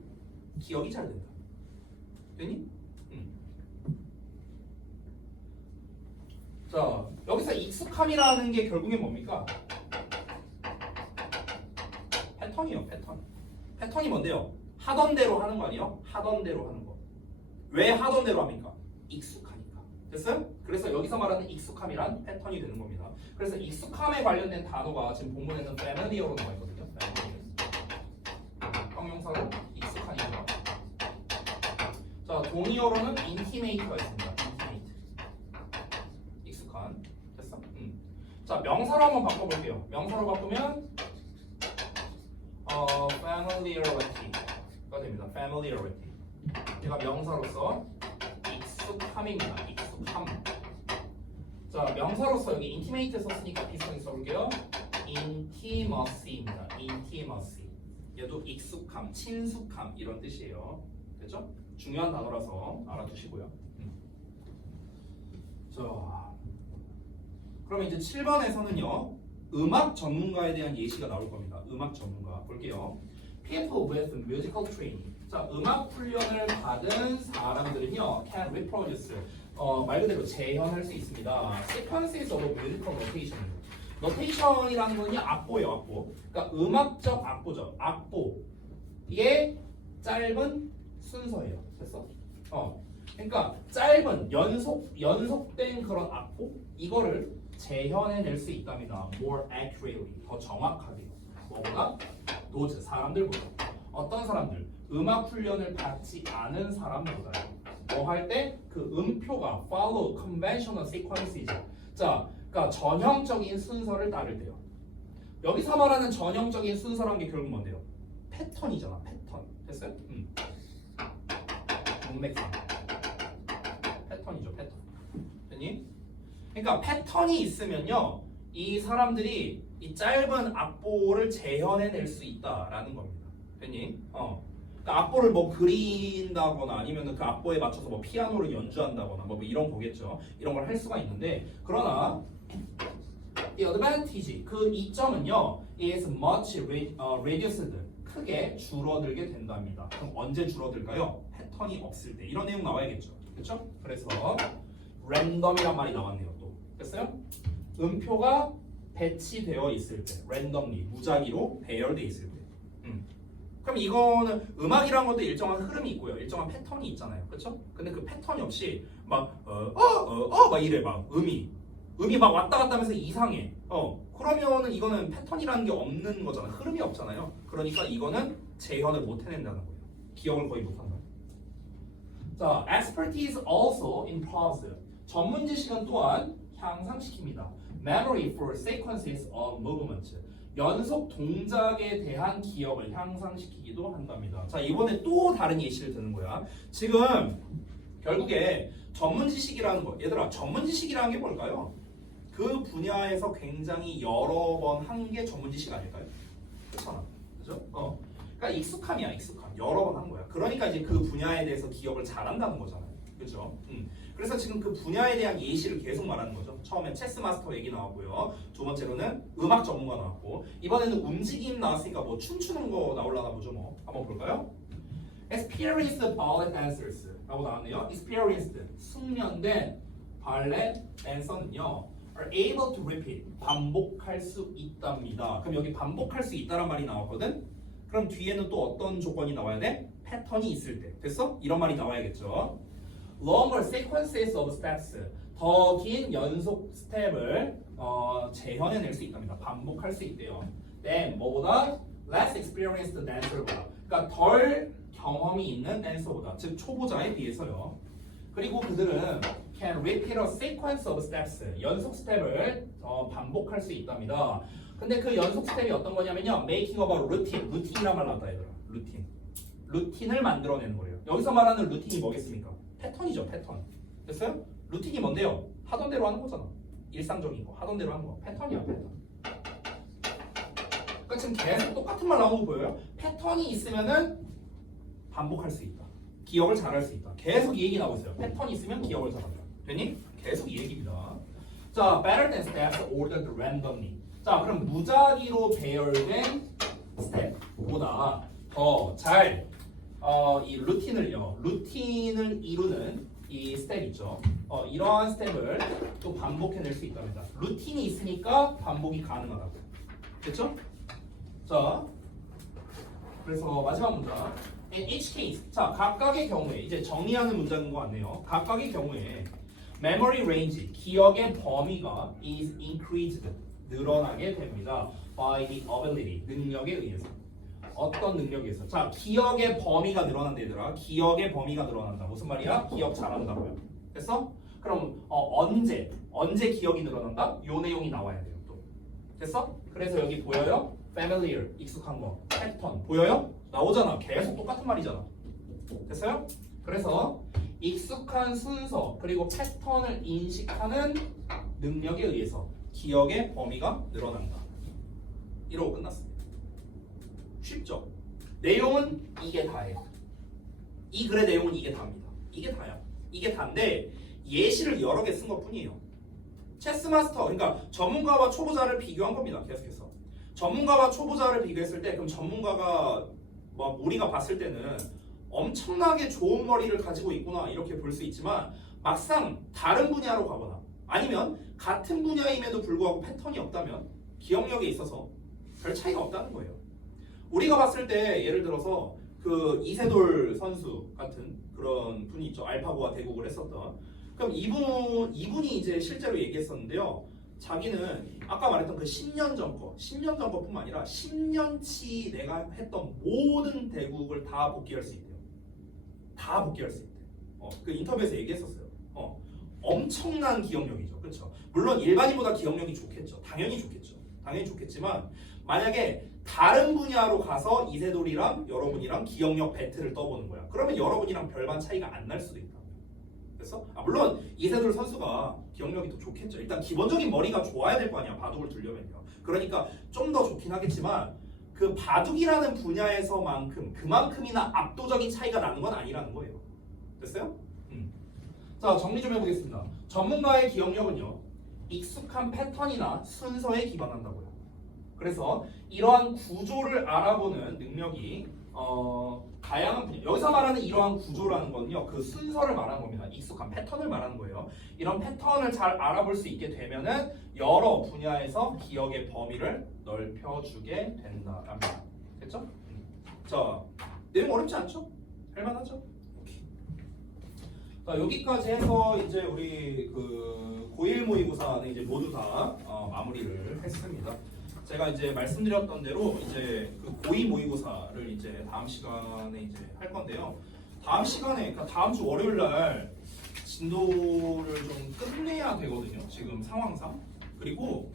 기억이 잘 된다. 됐니? 자, 여기서 익숙함이라는 게 결국엔 뭡니까? 패턴이에요. 패턴. 패턴이 뭔데요? 하던 대로 하는 거 아니에요? 하던 대로 하는 거. 왜 하던 대로 합니까? 익숙하니까. 됐어요? 그래서 여기서 말하는 익숙함이란 패턴이 되는 겁니다. 그래서 익숙함에 관련된 단어가 지금 본문에는 familiar로 나와 있거든요. 형용사로 익숙하니까. 자, 동의어로는 intimate가 있습니다. intimate. 익숙한. 됐어? 자, 명사로 한번 바꿔볼게요. 명사로 바꾸면 familiarity가 됩니다. familiarity. 얘가 명사로서 익숙함입니다. 익숙함. 자, 명사로서 여기 intimate 썼으니까 비슷하게 써볼게요. intimacy입니다. intimacy. 얘도 익숙함, 친숙함 이런 뜻이에요. 됐죠? 중요한 단어라서 알아두시고요. 자, 그럼 이제 7번에서는요. 음악 전문가에 대한 예시가 나올 겁니다. 음악 전문가 볼게요. People with musical training. 자, 음악 훈련을 받은 사람들은요, can reproduce. 말 그대로 재현할 수 있습니다. Sequences of musical notation. 노테이션이라는 거는요, 악보예요, 악보. 그러니까 음악적 악보죠. 악보의 짧은 순서예요. 됐어? 그러니까 짧은 연속된 그런 악보 이거를 재현해낼 수 있답니다. More accurately, 더 정확하게. 뭐보다? those 사람들보다. 어떤 사람들? 음악 훈련을 받지 않은 사람보다요. 뭐 할 때 그 음표가 follow conventional sequences. 자, 그러니까 전형적인 순서를 따를 때요. 여기서 말하는 전형적인 순서란 게 결국 뭔데요? 패턴이잖아, 패턴. 됐어요? 문맥상. 패턴이죠, 패턴. 됐니? 그러니까 패턴이 있으면요, 이 사람들이 이 짧은 악보를 재현해낼 수 있다라는 겁니다. 됐니? 그러니까 악보를 뭐 그린다거나 아니면 그 악보에 맞춰서 뭐 피아노를 연주한다거나 뭐 이런 거겠죠. 이런 걸 할 수가 있는데 그러나 the advantage 그 이점은요 is much reduced 크게 줄어들게 된답니다. 그럼 언제 줄어들까요? 패턴이 없을 때 이런 내용 나와야겠죠. 그렇죠? 그래서 랜덤이란 말이 나왔네요. 또 됐어요? 음표가 배치되어 있을 때 randomly 무작위로 배열돼 있을 때. 그럼 이거는 음악이라는 것도 일정한 흐름이 있고요. 일정한 패턴이 있잖아요. 그렇죠? 근데 그 패턴이 없이 막 막 이래 막 음이 막 왔다 갔다 하면서 이상해. 그러면은 이거는 패턴이라는 게 없는 거잖아. 흐름이 없잖아요. 그러니까 이거는 재현을 못 해낸다는 거예요. 기억을 거의 못 한다. 자, expertise also improves. 전문 지식은 또한 향상시킵니다. Memory for sequences of movement. 연속 동작에 대한 기억을 향상시키기도 한답니다. 자, 이번에 또 다른 예시를 드는 거야. 지금 결국에 전문 지식이라는 거, 얘들아, 전문 지식이라는 게 뭘까요? 그 분야에서 굉장히 여러 번 한 게 전문 지식 아닐까요? 그렇잖아, 그죠? 그러니까 익숙함이야, 익숙함. 여러 번 한 거야. 그러니까 이제 그 분야에 대해서 기억을 잘한다는 거잖아요, 그렇죠? 그래서 지금 그 분야에 대한 예시를 계속 말하는 거죠. 처음에 체스 마스터 얘기 나왔고요. 두 번째로는 음악 전문가 나왔고, 이번에는 움직임 나왔으니까 뭐 춤추는 거 나올라나 보죠. 뭐 한번 볼까요? Experienced ballet dancers 라고 나왔네요. Experienced 숙련된 발레 댄서는요 are able to repeat 반복할 수 있답니다. 그럼 여기 반복할 수 있다란 말이 나왔거든. 그럼 뒤에는 또 어떤 조건이 나와야 돼? 패턴이 있을 때. 됐어? 이런 말이 나와야겠죠. Longer sequences of steps. 더 긴 연속 스텝을 재현해낼 수 있답니다. 반복할 수 있대요. Then 뭐보다? Less experienced dancer보다. 그러니까 덜 경험이 있는 댄서보다. 즉 초보자에 비해서요. 그리고 그들은 can repeat a sequence of steps. 연속 스텝을 반복할 수 있답니다. 근데 그 연속 스텝이 어떤 거냐면요. Making of a routine. 루틴이란 말 나왔다 얘들아. 루틴. 루틴을 만들어내는 거예요. 여기서 말하는 루틴이 뭐겠습니까? 패턴이죠, 패턴. 됐어요? 루틴이 뭔데요? 하던 대로 하는 거잖아. 일상적인 거, 하던 대로 하는 거. 패턴이야, 패턴. 그러니까 지금 계속 똑같은 말 나오는 거 보여요? 패턴이 있으면은 반복할 수 있다. 기억을 잘할 수 있다. 계속 이 얘기 나오고 있어요. 패턴이 있으면 기억을 잘한다. 되니? 계속 이 얘기입니다. 자, better than steps ordered randomly. 자, 그럼 무작위로 배열된 스텝보다 더 잘 이 루틴을 이루는 이 스텝 있죠. 이러한 스텝을 또 반복해낼 수 있답니다. 루틴이 있으니까 반복이 가능하다고. 됐죠? 자, 그래서 마지막 문장. In each case. 자, 각각의 경우에 이제 정리하는 문장인 것 같네요. 각각의 경우에 memory range, 기억의 범위가 is increased, 늘어나게 됩니다. By the ability, 능력에 의해서. 어떤 능력에 의해서? 자, 기억의 범위가 늘어난다 얘들아. 기억의 범위가 늘어난다. 무슨 말이야? 기억 잘한다고요. 됐어? 그럼 언제 기억이 늘어난다? 요 내용이 나와야 돼요. 또. 됐어? 그래서 여기 보여요? familiar, 익숙한 거. 패턴 보여요? 나오잖아. 계속 똑같은 말이잖아. 됐어요? 그래서 익숙한 순서 그리고 패턴을 인식하는 능력에 의해서 기억의 범위가 늘어난다. 이러고 끝났습니다. 쉽죠? 내용은 이게 다예요. 이 글의 내용은 이게 다입니다. 이게 다야. 이게 다인데 예시를 여러 개 쓴 것뿐이에요. 체스 마스터, 그러니까 전문가와 초보자를 비교한 겁니다. 계속해서. 전문가와 초보자를 비교했을 때 그럼 전문가가 막 우리가 봤을 때는 엄청나게 좋은 머리를 가지고 있구나 이렇게 볼 수 있지만 막상 다른 분야로 가거나 아니면 같은 분야임에도 불구하고 패턴이 없다면 기억력에 있어서 별 차이가 없다는 거예요. 우리가 봤을 때 예를 들어서 그 이세돌 선수 같은 그런 분이 있죠. 알파고와 대국을 했었던. 그럼 이분이 이제 실제로 얘기했었는데요. 자기는 아까 말했던 그 10년 전 거뿐만 아니라 10년치 내가 했던 모든 대국을 다 복귀할 수 있대요. 다 복귀할 수 있대. 그 인터뷰에서 얘기했었어요. 엄청난 기억력이죠. 그렇죠? 물론 일반인보다 기억력이 좋겠죠. 당연히 좋겠지만 만약에 다른 분야로 가서 이세돌이랑 여러분이랑 기억력 배틀을 떠보는 거야. 그러면 여러분이랑 별반 차이가 안 날 수도 있다. 그래서 물론 이세돌 선수가 기억력이 더 좋겠죠. 일단 기본적인 머리가 좋아야 될 거 아니야. 바둑을 두려면요. 그러니까 좀 더 좋긴 하겠지만 그 바둑이라는 분야에서만큼 그만큼이나 압도적인 차이가 나는 건 아니라는 거예요. 됐어요? 자, 정리 좀 해보겠습니다. 전문가의 기억력은요, 익숙한 패턴이나 순서에 기반한다고요. 그래서 이러한 구조를 알아보는 능력이 다양한 분야. 여기서 말하는 이러한 구조라는 거는요, 그 순서를 말하는 겁니다. 익숙한 패턴을 말하는 거예요. 이런 패턴을 잘 알아볼 수 있게 되면은 여러 분야에서 기억의 범위를 넓혀주게 된다랍니다. 됐죠? 자, 내용 어렵지 않죠? 할만하죠? 자, 여기까지 해서 이제 우리 그 고1 모의고사는 이제 모두 다 마무리를 했습니다. 제가 이제 말씀드렸던 대로 이제 그 고2 모의고사를 이제 다음 시간에 이제 할 건데요. 다음 시간에, 그러니까 다음 주 월요일 날 진도를 좀 끝내야 되거든요. 지금 상황상. 그리고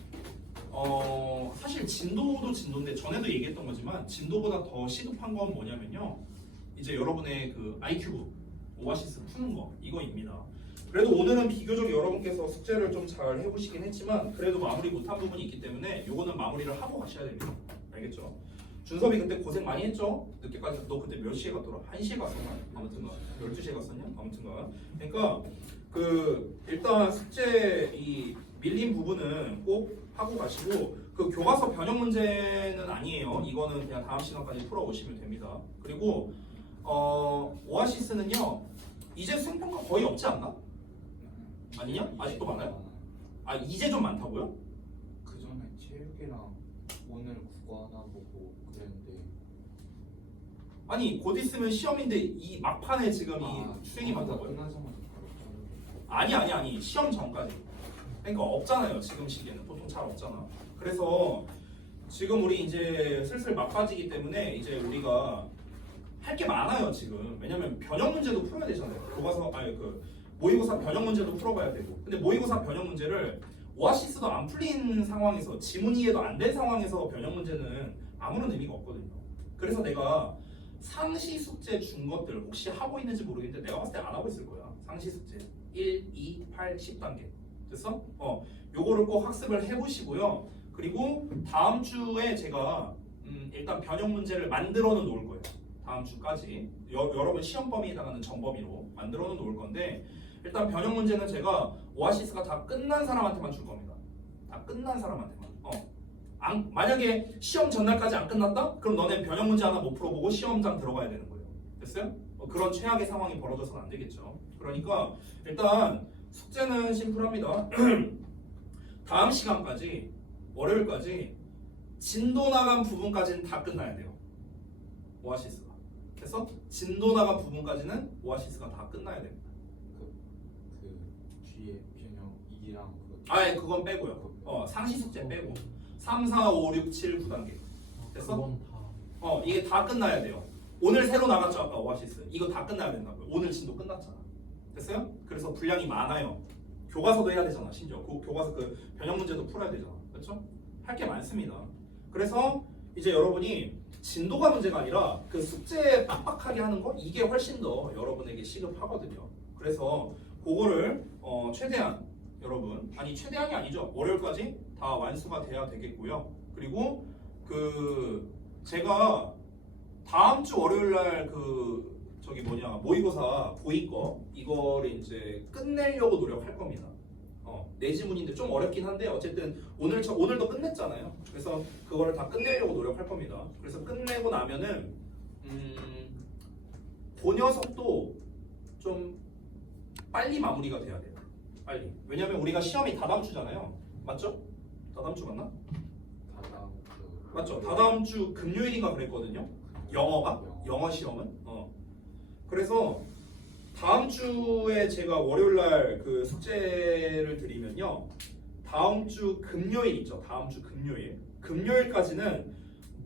사실 진도도 진도인데 전에도 얘기했던 거지만 진도보다 더 시급한 건 뭐냐면요. 이제 여러분의 그 IQ 오아시스 푸는 거 이거입니다. 그래도 오늘은 비교적 여러분께서 숙제를 좀 잘 해보시긴 했지만 그래도 마무리 못한 부분이 있기 때문에 요거는 마무리를 하고 가셔야 됩니다. 알겠죠? 준섭이 그때 고생 많이 했죠? 늦게까지. 너 그때 몇 시에 갔더라? 1시에 갔었나? 아무튼가 12시에 갔었냐? 아무튼가. 그러니까 그 일단 숙제 이 밀린 부분은 꼭 하고 가시고 그 교과서 변형 문제는 아니에요. 이거는 그냥 다음 시간까지 풀어오시면 됩니다. 그리고 오아시스는요 이제 수행평가 거의 없지 않나? 아니냐? 아직도 많아요? 아 이제 좀 많다고요? 그 전에 체육이랑 오늘 국어 하나 보고 그랬는데 아니 곧 있으면 시험인데 이 막판에 지금 이 수행이 많다고요? 끝나자마자 바로 아니 시험 전까지. 그러니까 없잖아요 지금 시기에는 보통 잘 없잖아. 그래서 지금 우리 이제 슬슬 막바지기 때문에 이제 우리가 할 게 많아요 지금. 왜냐면 변형 문제도 풀어야 되잖아요. 교과서 그 모의고사 변형 문제도 풀어봐야 되고. 근데 모의고사 변형 문제를 오아시스도 안 풀린 상황에서 지문 이해도 안 된 상황에서 변형 문제는 아무런 의미가 없거든요. 그래서 내가 상시 숙제 준 것들 혹시 하고 있는지 모르겠는데 내가 봤을 때 안 하고 있을 거야. 상시 숙제 1, 2, 8, 10단계 됐어? 요거를 꼭 학습을 해보시고요. 그리고 다음 주에 제가 일단 변형 문제를 만들어는 놓을 거예요. 다음 주까지 여러분 시험 범위에 해당하는 전범위로 만들어는 놓을 건데 일단 변형 문제는 제가 오아시스가 다 끝난 사람한테만 줄 겁니다. 다 끝난 사람한테만. 만약에 시험 전날까지 안 끝났다? 그럼 너네 변형 문제 하나 못 풀어보고 시험장 들어가야 되는 거예요. 됐어요? 그런 최악의 상황이 벌어져서는 안 되겠죠. 그러니까 일단 숙제는 심플합니다. 다음 시간까지 월요일까지 진도 나간 부분까지는 다 끝나야 돼요. 오아시스가. 그래서 진도 나간 부분까지는 오아시스가 다 끝나야 됩니다. 그 뒤에 변형 2랑 그거 예, 그건 빼고요. 상시 숙제 빼고 3, 4, 5, 6, 7, 9단계 됐어? 그건 다 이게 다 끝나야 돼요. 오늘 새로 나갔죠 아까 오아시스. 이거 다 끝나야 된다고요. 오늘 진도 끝났잖아. 됐어요? 그래서 분량이 많아요. 교과서도 해야 되잖아. 심지어 교과서 그 변형 문제도 풀어야 되잖아. 그렇죠? 할 게 많습니다. 그래서 이제 여러분이 진도가 문제가 아니라 그 숙제 빡빡하게 하는 거 이게 훨씬 더 여러분에게 시급하거든요. 그래서 그거를 최대한 여러분 최대한이 아니죠. 월요일까지 다 완수가 돼야 되겠고요. 그리고 그 제가 다음 주 월요일 날 그 모의고사 고이 거 이거를 이제 끝내려고 노력할 겁니다. 내지문인데 좀 어렵긴 한데 어쨌든 오늘도 끝냈잖아요. 그래서 그거를 다 끝내려고 노력할 겁니다. 그래서 끝내고 나면은 그 녀석도 좀 빨리 마무리가 돼야 돼요. 빨리. 왜냐면 우리가 시험이 다다음 주잖아요. 맞죠? 다다음 주 맞나? 다다음 주. 맞죠? 다다음 주 금요일인가 그랬거든요. 영어 시험은. 그래서 다음 주에 제가 월요일 날 그 숙제를 드리면요. 다음 주 금요일 있죠. 다음 주 금요일까지는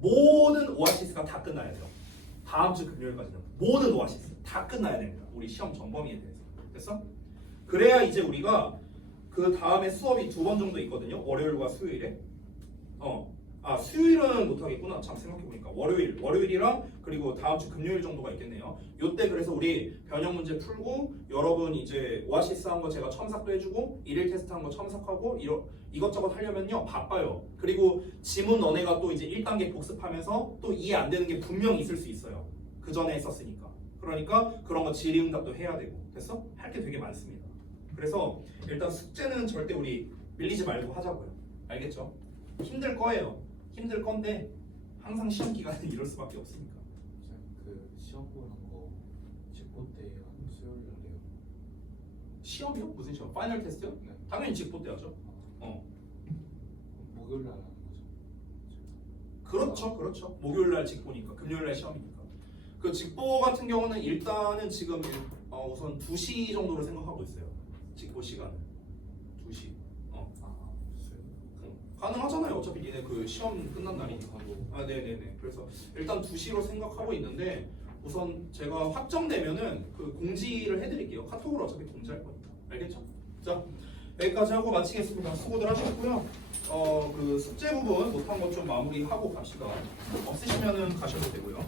모든 오아시스가 다 끝나야 돼요. 다음 주 금요일까지는 모든 오아시스 다 끝나야 됩니다. 우리 시험 전범위에 대해서. 됐어? 그래야 이제 우리가 그 다음에 수업이 2번 정도 있거든요. 월요일과 수요일에. 수요일은 못하겠구나. 참 생각해보니까 월요일이랑 그리고 다음 주 금요일 정도가 있겠네요. 요때 그래서 우리 변형 문제 풀고 여러분 이제 오아시스 한 거 제가 첨삭도 해주고 일일 테스트 한 거 첨삭하고 이것저것 하려면요 바빠요. 그리고 지문 너네가 또 이제 1단계 복습하면서 또 이해 안 되는 게 분명히 있을 수 있어요. 그 전에 했었으니까. 그러니까 그런 거 질의응답도 해야 되고. 됐어? 할 게 되게 많습니다. 그래서 일단 숙제는 절대 우리 밀리지 말고 하자고요. 알겠죠? 힘들 거예요. 힘들 건데 항상 시험 기간은 이럴 수밖에 없으니까. 그 시험 보는 거 직보 때 하는 수요일 날이에요. 시험이요? 무슨 시험? 파이널 테스트요? 네. 당연히 직보 때 하죠. 목요일 날 하는 거죠. 그렇죠. 목요일 날 직보니까 금요일 날 시험이니까. 그 직보 같은 경우는 일단은 지금 우선 2시 정도로 생각하고 있어요. 직보 시간은 2시. 가능하잖아요. 어차피 니네 그 시험 끝난 날이니까. 네네네. 그래서 일단 2시로 생각하고 있는데 우선 제가 확정되면은 그 공지를 해드릴게요. 카톡으로 어차피 공지할 거니까. 알겠죠? 자 여기까지 하고 마치겠습니다. 수고들 하셨고요. 그 숙제 부분 못한 것 좀 마무리하고 갑시다. 없으시면은 가셔도 되고요.